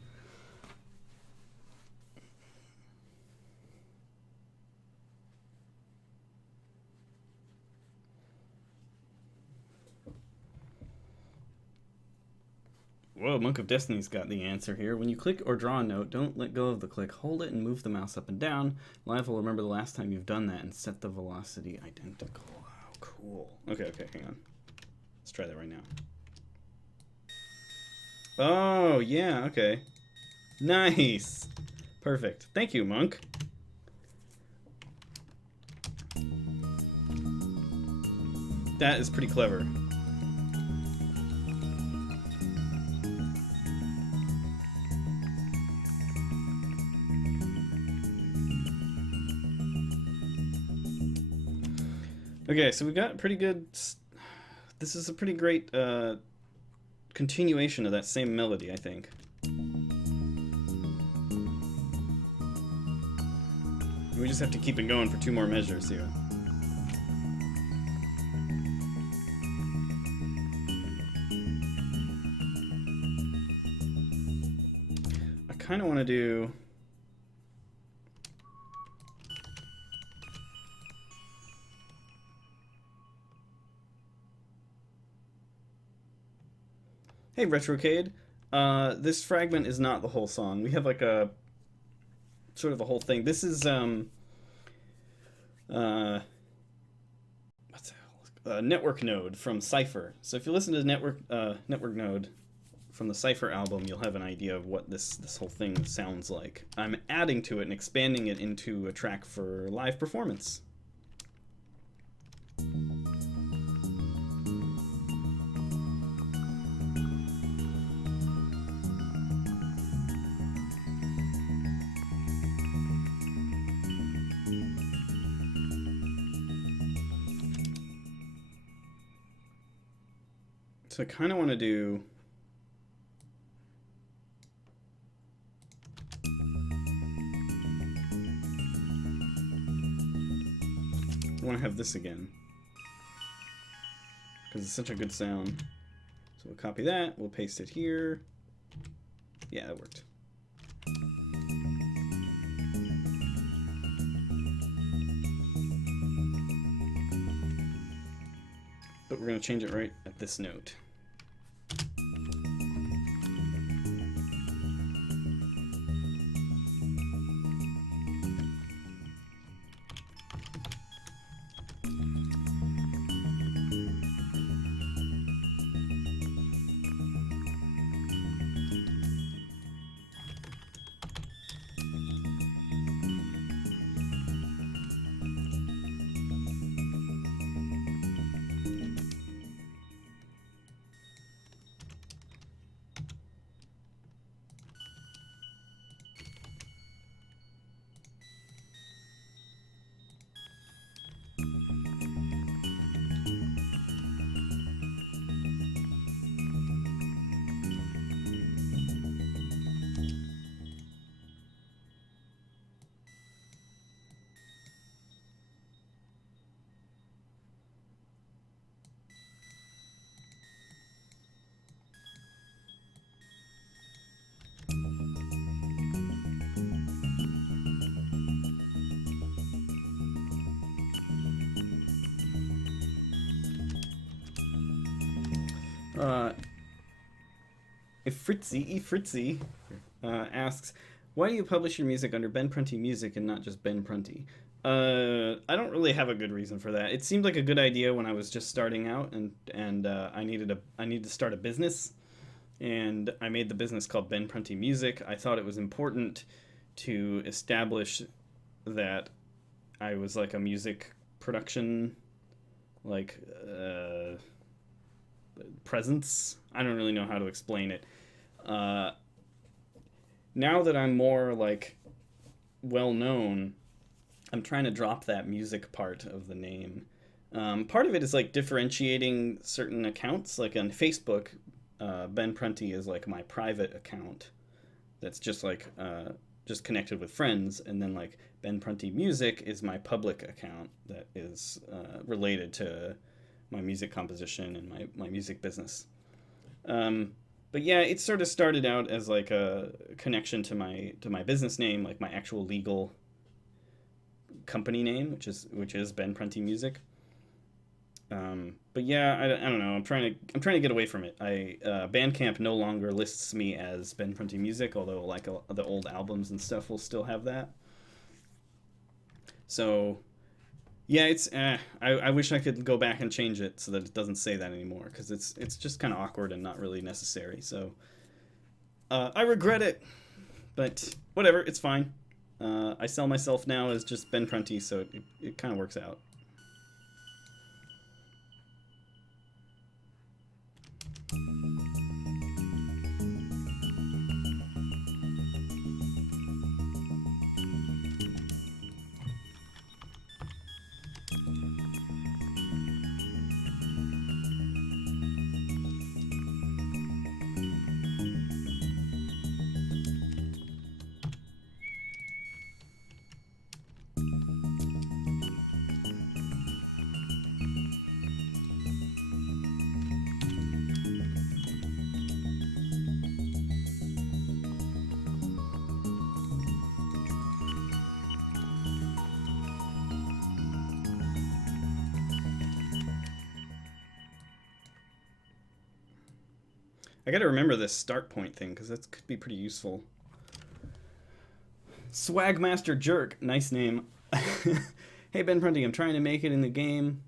Whoa, Monk of Destiny's got the answer here. When you click or draw a note, don't let go of the click. Hold it and move the mouse up and down. Live will remember the last time you've done that and set the velocity identical. Wow, cool. Okay, hang on. Let's try that right now. Oh, yeah, okay. Nice. Perfect. Thank you, Monk. That is pretty clever. Okay, so we got pretty good... This is a pretty great continuation of that same melody, I think. We just have to keep it going for 2 more measures here. I kind of want to do... Hey, Retrocade. This fragment is not the whole song. We have like a sort of a whole thing. This is uh, what's that? Network Node from Cipher. So if you listen to Network Node from the Cipher album, you'll have an idea of what this whole thing sounds like. I'm adding to it and expanding it into a track for live performance. So I kind of want to do. I want to have this again because it's such a good sound. So we'll copy that. We'll paste it here. Yeah, that worked. But we're going to change it right at this note. If Fritzy asks, why do you publish your music under Ben Prunty Music and not just Ben Prunty? I don't really have a good reason for that. It seemed like a good idea when I was just starting out, and I needed to start a business, and I made the business called Ben Prunty Music. I thought it was important to establish that I was like a music production, like presence. I don't really know how to explain it. Now that I'm more like well known, I'm trying to drop that music part of the name. Part of it is like differentiating certain accounts. Like on Facebook, Ben Prunty is like my private account that's just like just connected with friends, and then like Ben Prunty Music is my public account that is related to my music composition and my music business. But yeah, it sort of started out as like a connection to my business name, like my actual legal company name, which is Ben Prunty Music. But yeah, I don't know. I'm trying to get away from it. Bandcamp no longer lists me as Ben Prunty Music, although like the old albums and stuff will still have that. So yeah, it's I wish I could go back and change it so that it doesn't say that anymore, because it's just kind of awkward and not really necessary. So I regret it, but whatever, it's fine. I sell myself now as just Ben Prunty, so it kind of works out. I gotta remember this start point thing, because that could be pretty useful. Swagmaster Jerk, nice name. Hey Ben Prunty, I'm trying to make it in the game,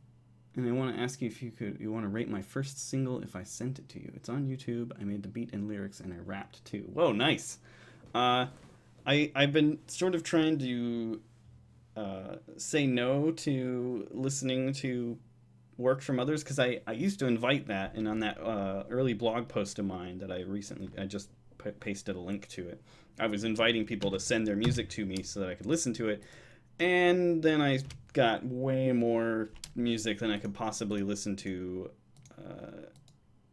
and I want to ask you if you want to rate my first single if I sent it to you. It's on YouTube. I made the beat and lyrics, and I rapped too. Whoa, nice. I've been sort of trying to say no to listening to work from others, because I used to invite that, and on that early blog post of mine that I just pasted a link to it, I was inviting people to send their music to me so that I could listen to it, and then I got way more music than I could possibly listen to,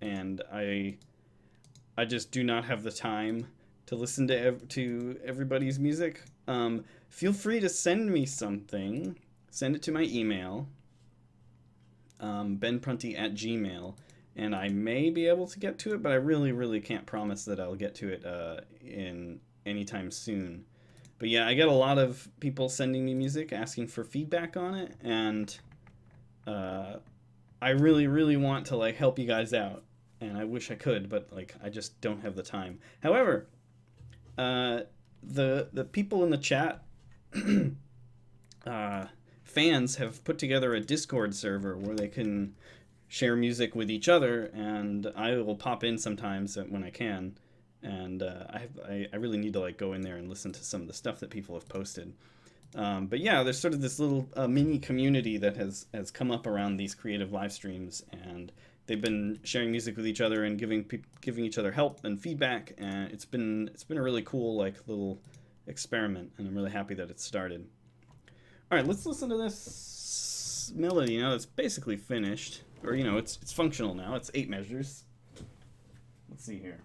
and I just do not have the time to listen to everybody's music. Feel free to send me something. Send it to my email, benprunty@gmail.com, and I may be able to get to it, but I really, really can't promise that I'll get to it in anytime soon. But yeah, I get a lot of people sending me music asking for feedback on it, and I really, really want to like help you guys out, and I wish I could, but like I just don't have the time. However, the people in the chat, fans have put together a Discord server where they can share music with each other, and I will pop in sometimes when I can. And I really need to like go in there and listen to some of the stuff that people have posted. But yeah, there's sort of this little mini community that has come up around these creative live streams, and they've been sharing music with each other and giving each other help and feedback, and it's been a really cool like little experiment, and I'm really happy that it started. All right, let's listen to this melody now. That's basically finished, or it's functional now. It's 8 measures. Let's see here.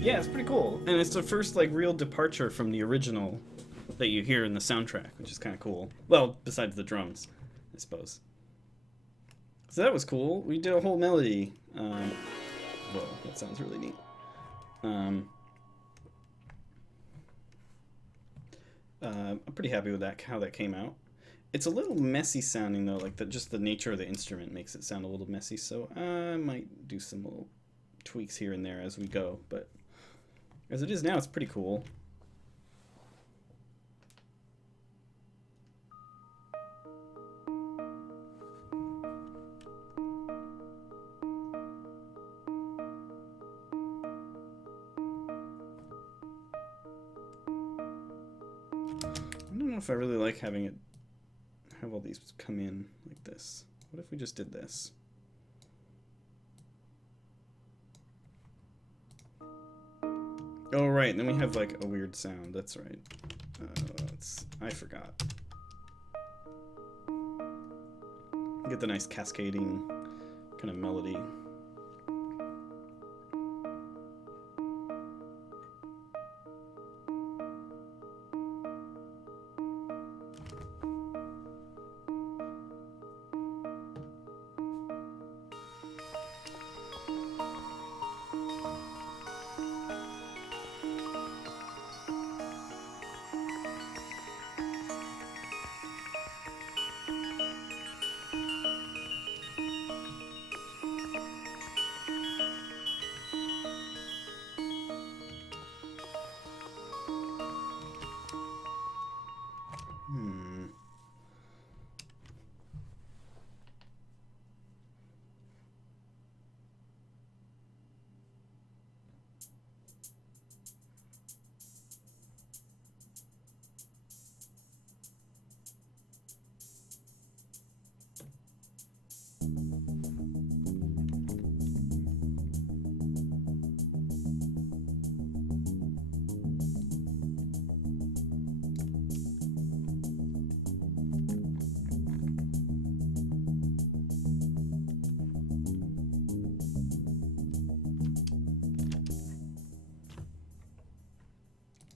Yeah, it's pretty cool, and it's the first like real departure from the original that you hear in the soundtrack, which is kind of cool. Well, besides the drums, I suppose. So that was cool. We did a whole melody. Whoa, that sounds really neat. I'm pretty happy with that, how that came out. It's a little messy sounding though, like just the nature of the instrument makes it sound a little messy, so I might do some little tweaks here and there as we go, but As it is now, it's pretty cool. I don't know if I really like having it have all these come in like this. What if we just did this? Oh, right, and then we have like a weird sound. That's right. I forgot. Get the nice cascading kind of melody.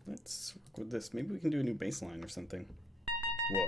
Let's work with this. Maybe we can do a new bass line or something. Whoa.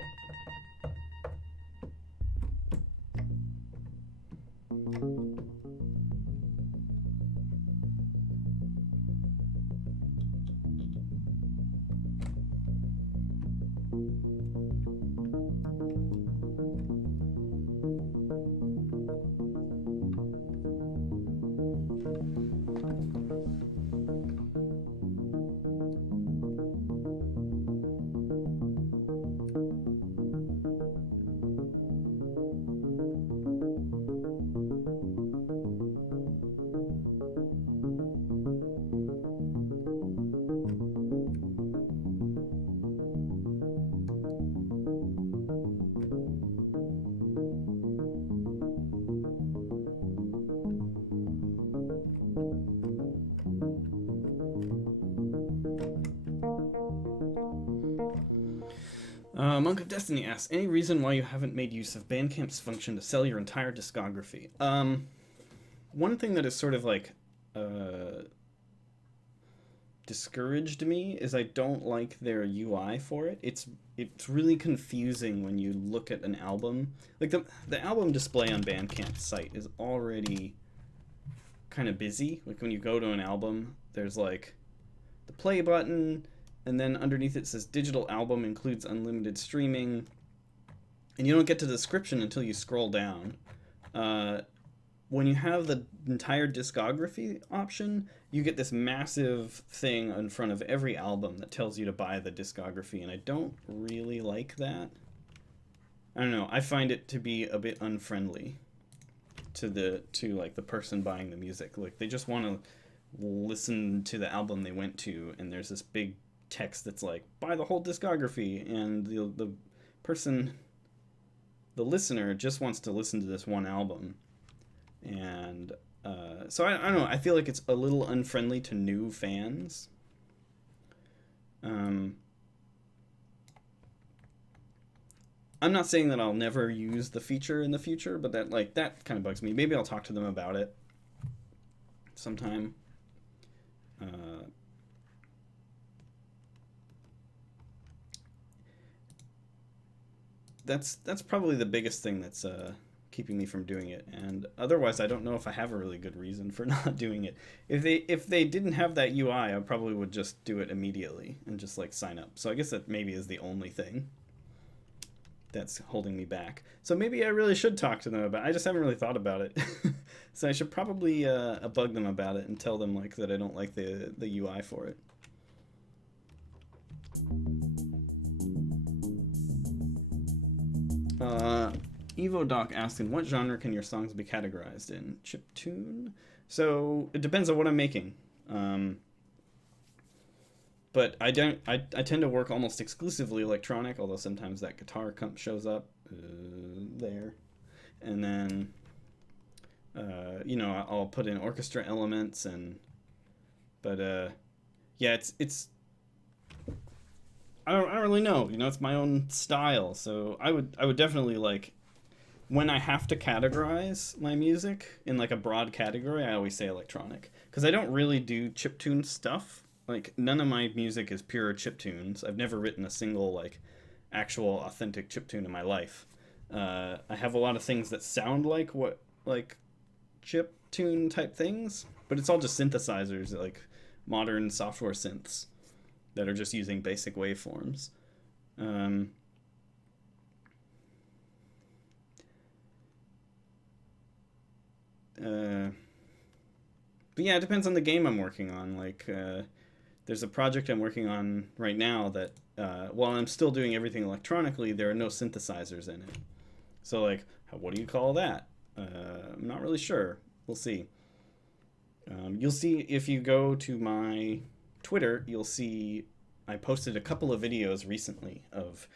Monk of Destiny asks, any reason why you haven't made use of Bandcamp's function to sell your entire discography? One thing that is sort of like discouraged me is I don't like their UI for it. It's really confusing when you look at an album. Like the album display on Bandcamp's site is already kind of busy. Like when you go to an album, there's like the play button, and then underneath it says digital album includes unlimited streaming, and you don't get to the description until you scroll down. When you have the entire discography option, you get this massive thing in front of every album that tells you to buy the discography, and I don't really like that. I don't know, I find it to be a bit unfriendly to like the person buying the music. Like they just want to listen to the album they went to, and there's this big text that's like, buy the whole discography, and the person, the listener, just wants to listen to this one album. And so I don't know, I feel like it's a little unfriendly to new fans. I'm not saying that I'll never use the feature in the future, but that kind of bugs me. Maybe I'll talk to them about it sometime. That's probably the biggest thing that's keeping me from doing it, and otherwise I don't know if I have a really good reason for not doing it. If they didn't have that UI, I probably would just do it immediately and just like sign up. So I guess that maybe is the only thing that's holding me back. So maybe I really should talk to them about it. I just haven't really thought about it. So I should probably bug them about it and tell them like that I don't like the UI for it. EvoDoc asking, what genre can your songs be categorized in? Chiptune? So it depends on what I'm making. But I don't. I tend to work almost exclusively electronic, although sometimes that guitar shows up there, and then I'll put in orchestra elements but yeah, it's I don't really know. It's my own style, so I would definitely like when I have to categorize my music in like a broad category, I always say electronic because I don't really do chiptune stuff. Like none of my music is pure chiptunes. I've never written a single like actual authentic chiptune in my life. I have a lot of things that sound like chiptune type things, but it's all just synthesizers, like modern software synths that are just using basic waveforms. But yeah, it depends on the game I'm working on. Like, there's a project I'm working on right now that, while I'm still doing everything electronically, there are no synthesizers in it. So, like, what do you call that? I'm not really sure. We'll see. You'll see if you go to my Twitter, you'll see I posted a couple of videos recently of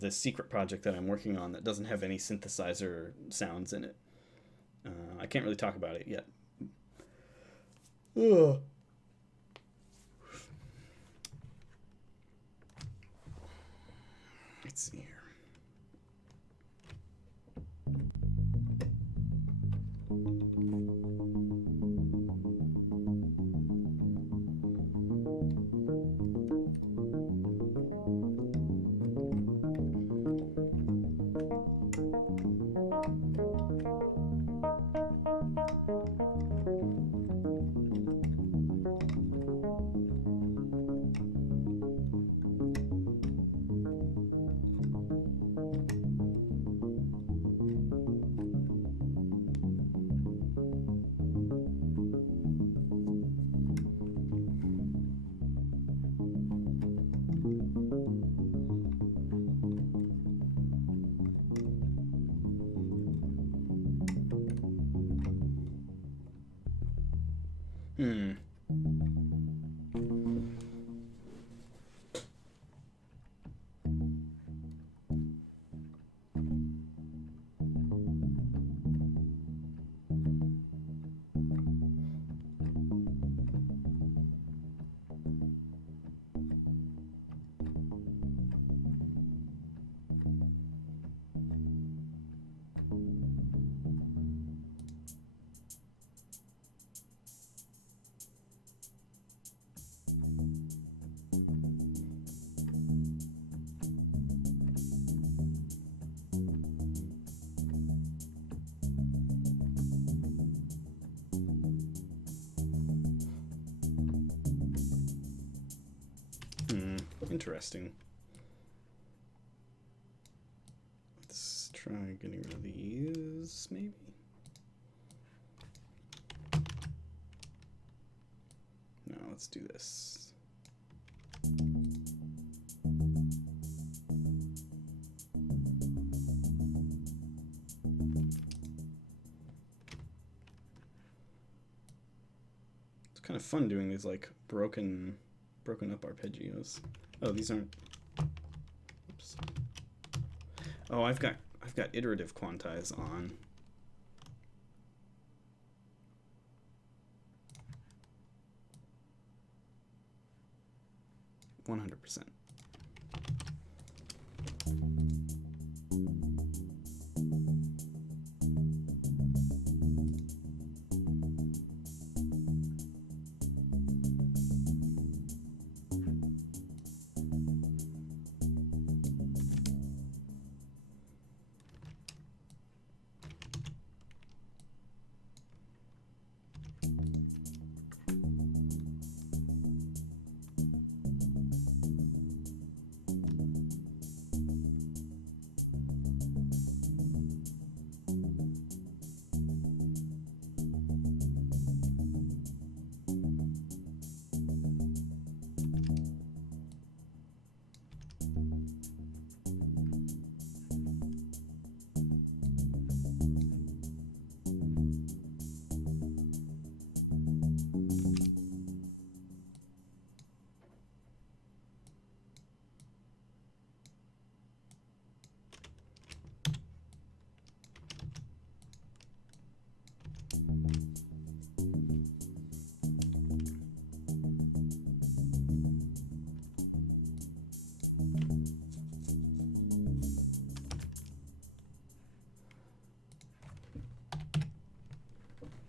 this secret project that I'm working on that doesn't have any synthesizer sounds in it. I can't really talk about it yet. Ugh. Let's see here. Hmm. Interesting. Let's try getting rid of these, maybe. No, let's do this. It's kind of fun doing these like broken up arpeggios. Oh, these aren't. Oops. Oh, I've got iterative quantize on. %.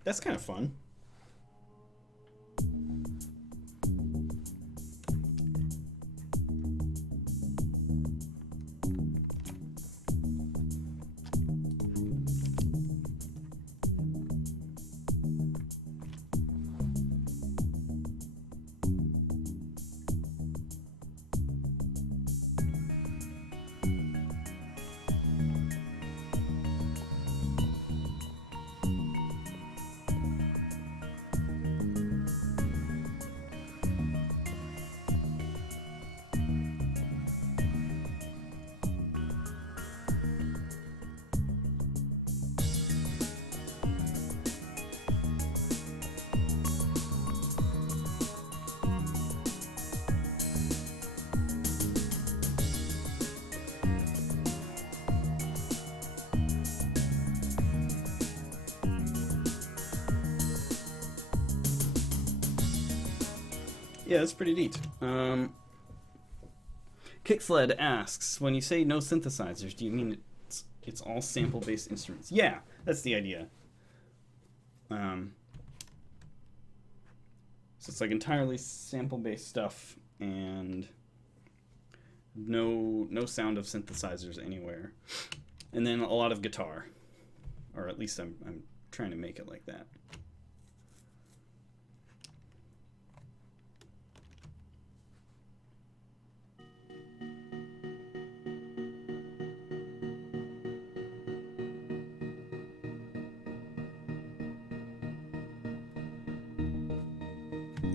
That's kind of fun. Yeah, that's pretty neat. Kicksled asks, when you say no synthesizers, do you mean it's all sample-based instruments? Yeah, that's the idea. So it's like entirely sample-based stuff and no sound of synthesizers anywhere. And then a lot of guitar. Or at least I'm trying to make it like that.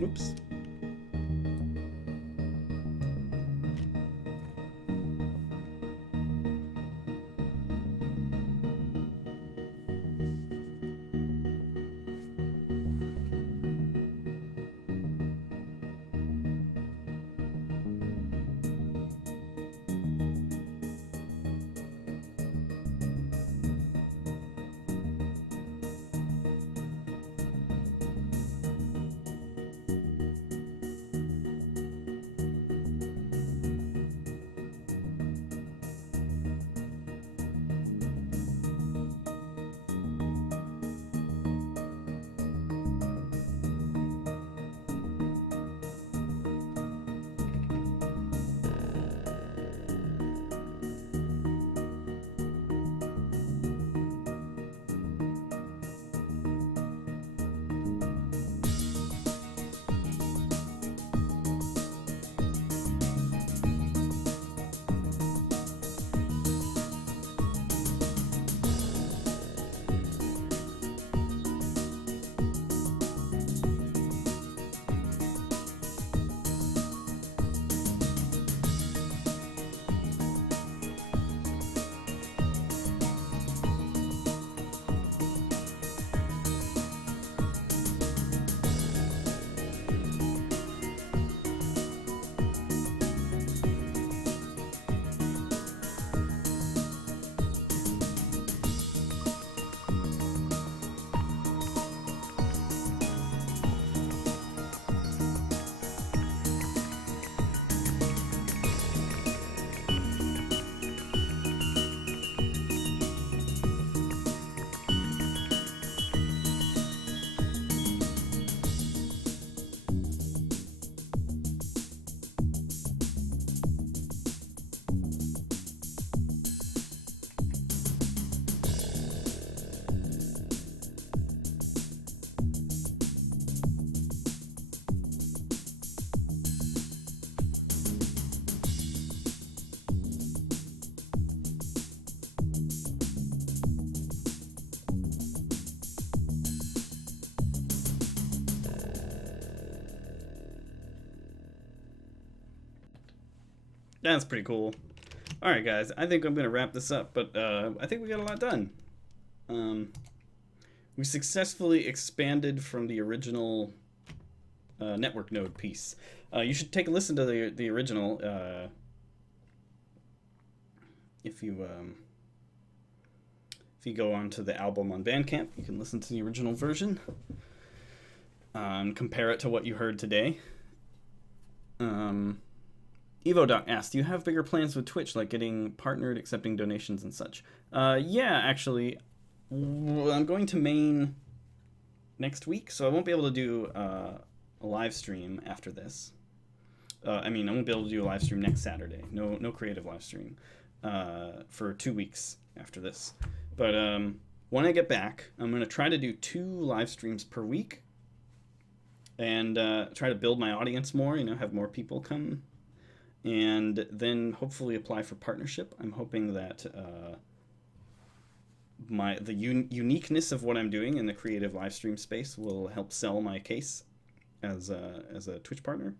Oops. That's pretty cool. All right, guys. I think I'm going to wrap this up, but I think we got a lot done. We successfully expanded from the original network node piece. You should take a listen to the original if you go onto the album on Bandcamp. You can listen to the original version and compare it to what you heard today. EvoDoc asked, do you have bigger plans with Twitch, like getting partnered, accepting donations and such? Yeah, actually, I'm going to main next week, so I won't be able to do a live stream after this. I mean, I won't be able to do a live stream next Saturday. No creative live stream for 2 weeks after this. But when I get back, I'm going to try to do 2 live streams per week and try to build my audience more, have more people come, and then hopefully apply for partnership. I'm hoping that the uniqueness of what I'm doing in the creative live stream space will help sell my case as a Twitch partner.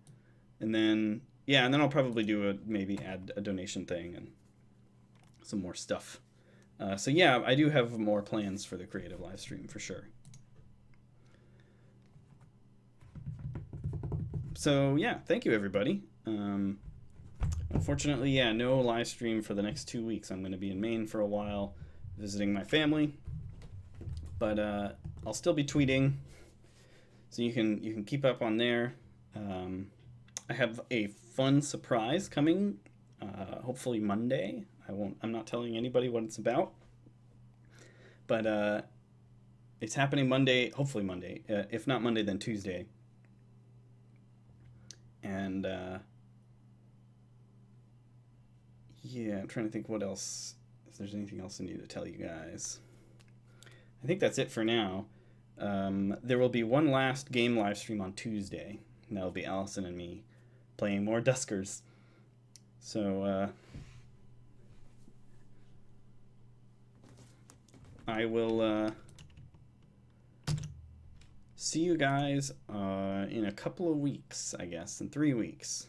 And then I'll probably maybe add a donation thing and some more stuff. So I do have more plans for the creative live stream for sure. So thank you everybody. Unfortunately, no live stream for the next 2 weeks. I'm going to be in Maine for a while, visiting my family. But I'll still be tweeting, so you can keep up on there. I have a fun surprise coming, hopefully Monday. I'm not telling anybody what it's about, but it's happening Monday, hopefully Monday. If not Monday, then Tuesday. And I'm trying to think what else, if there's anything else I need to tell you guys. I think that's it for now. There will be one last game live stream on Tuesday, and that'll be Allison and me playing more Duskers. So I will see you guys in a couple of weeks, I guess, in 3 weeks.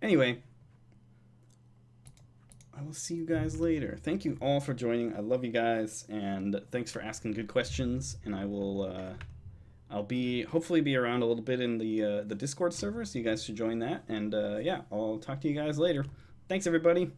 Anyway, I will see you guys later. Thank you all for joining. I love you guys, and thanks for asking good questions. And I will, I'll hopefully be around a little bit in the Discord server, so you guys should join that. And I'll talk to you guys later. Thanks, everybody.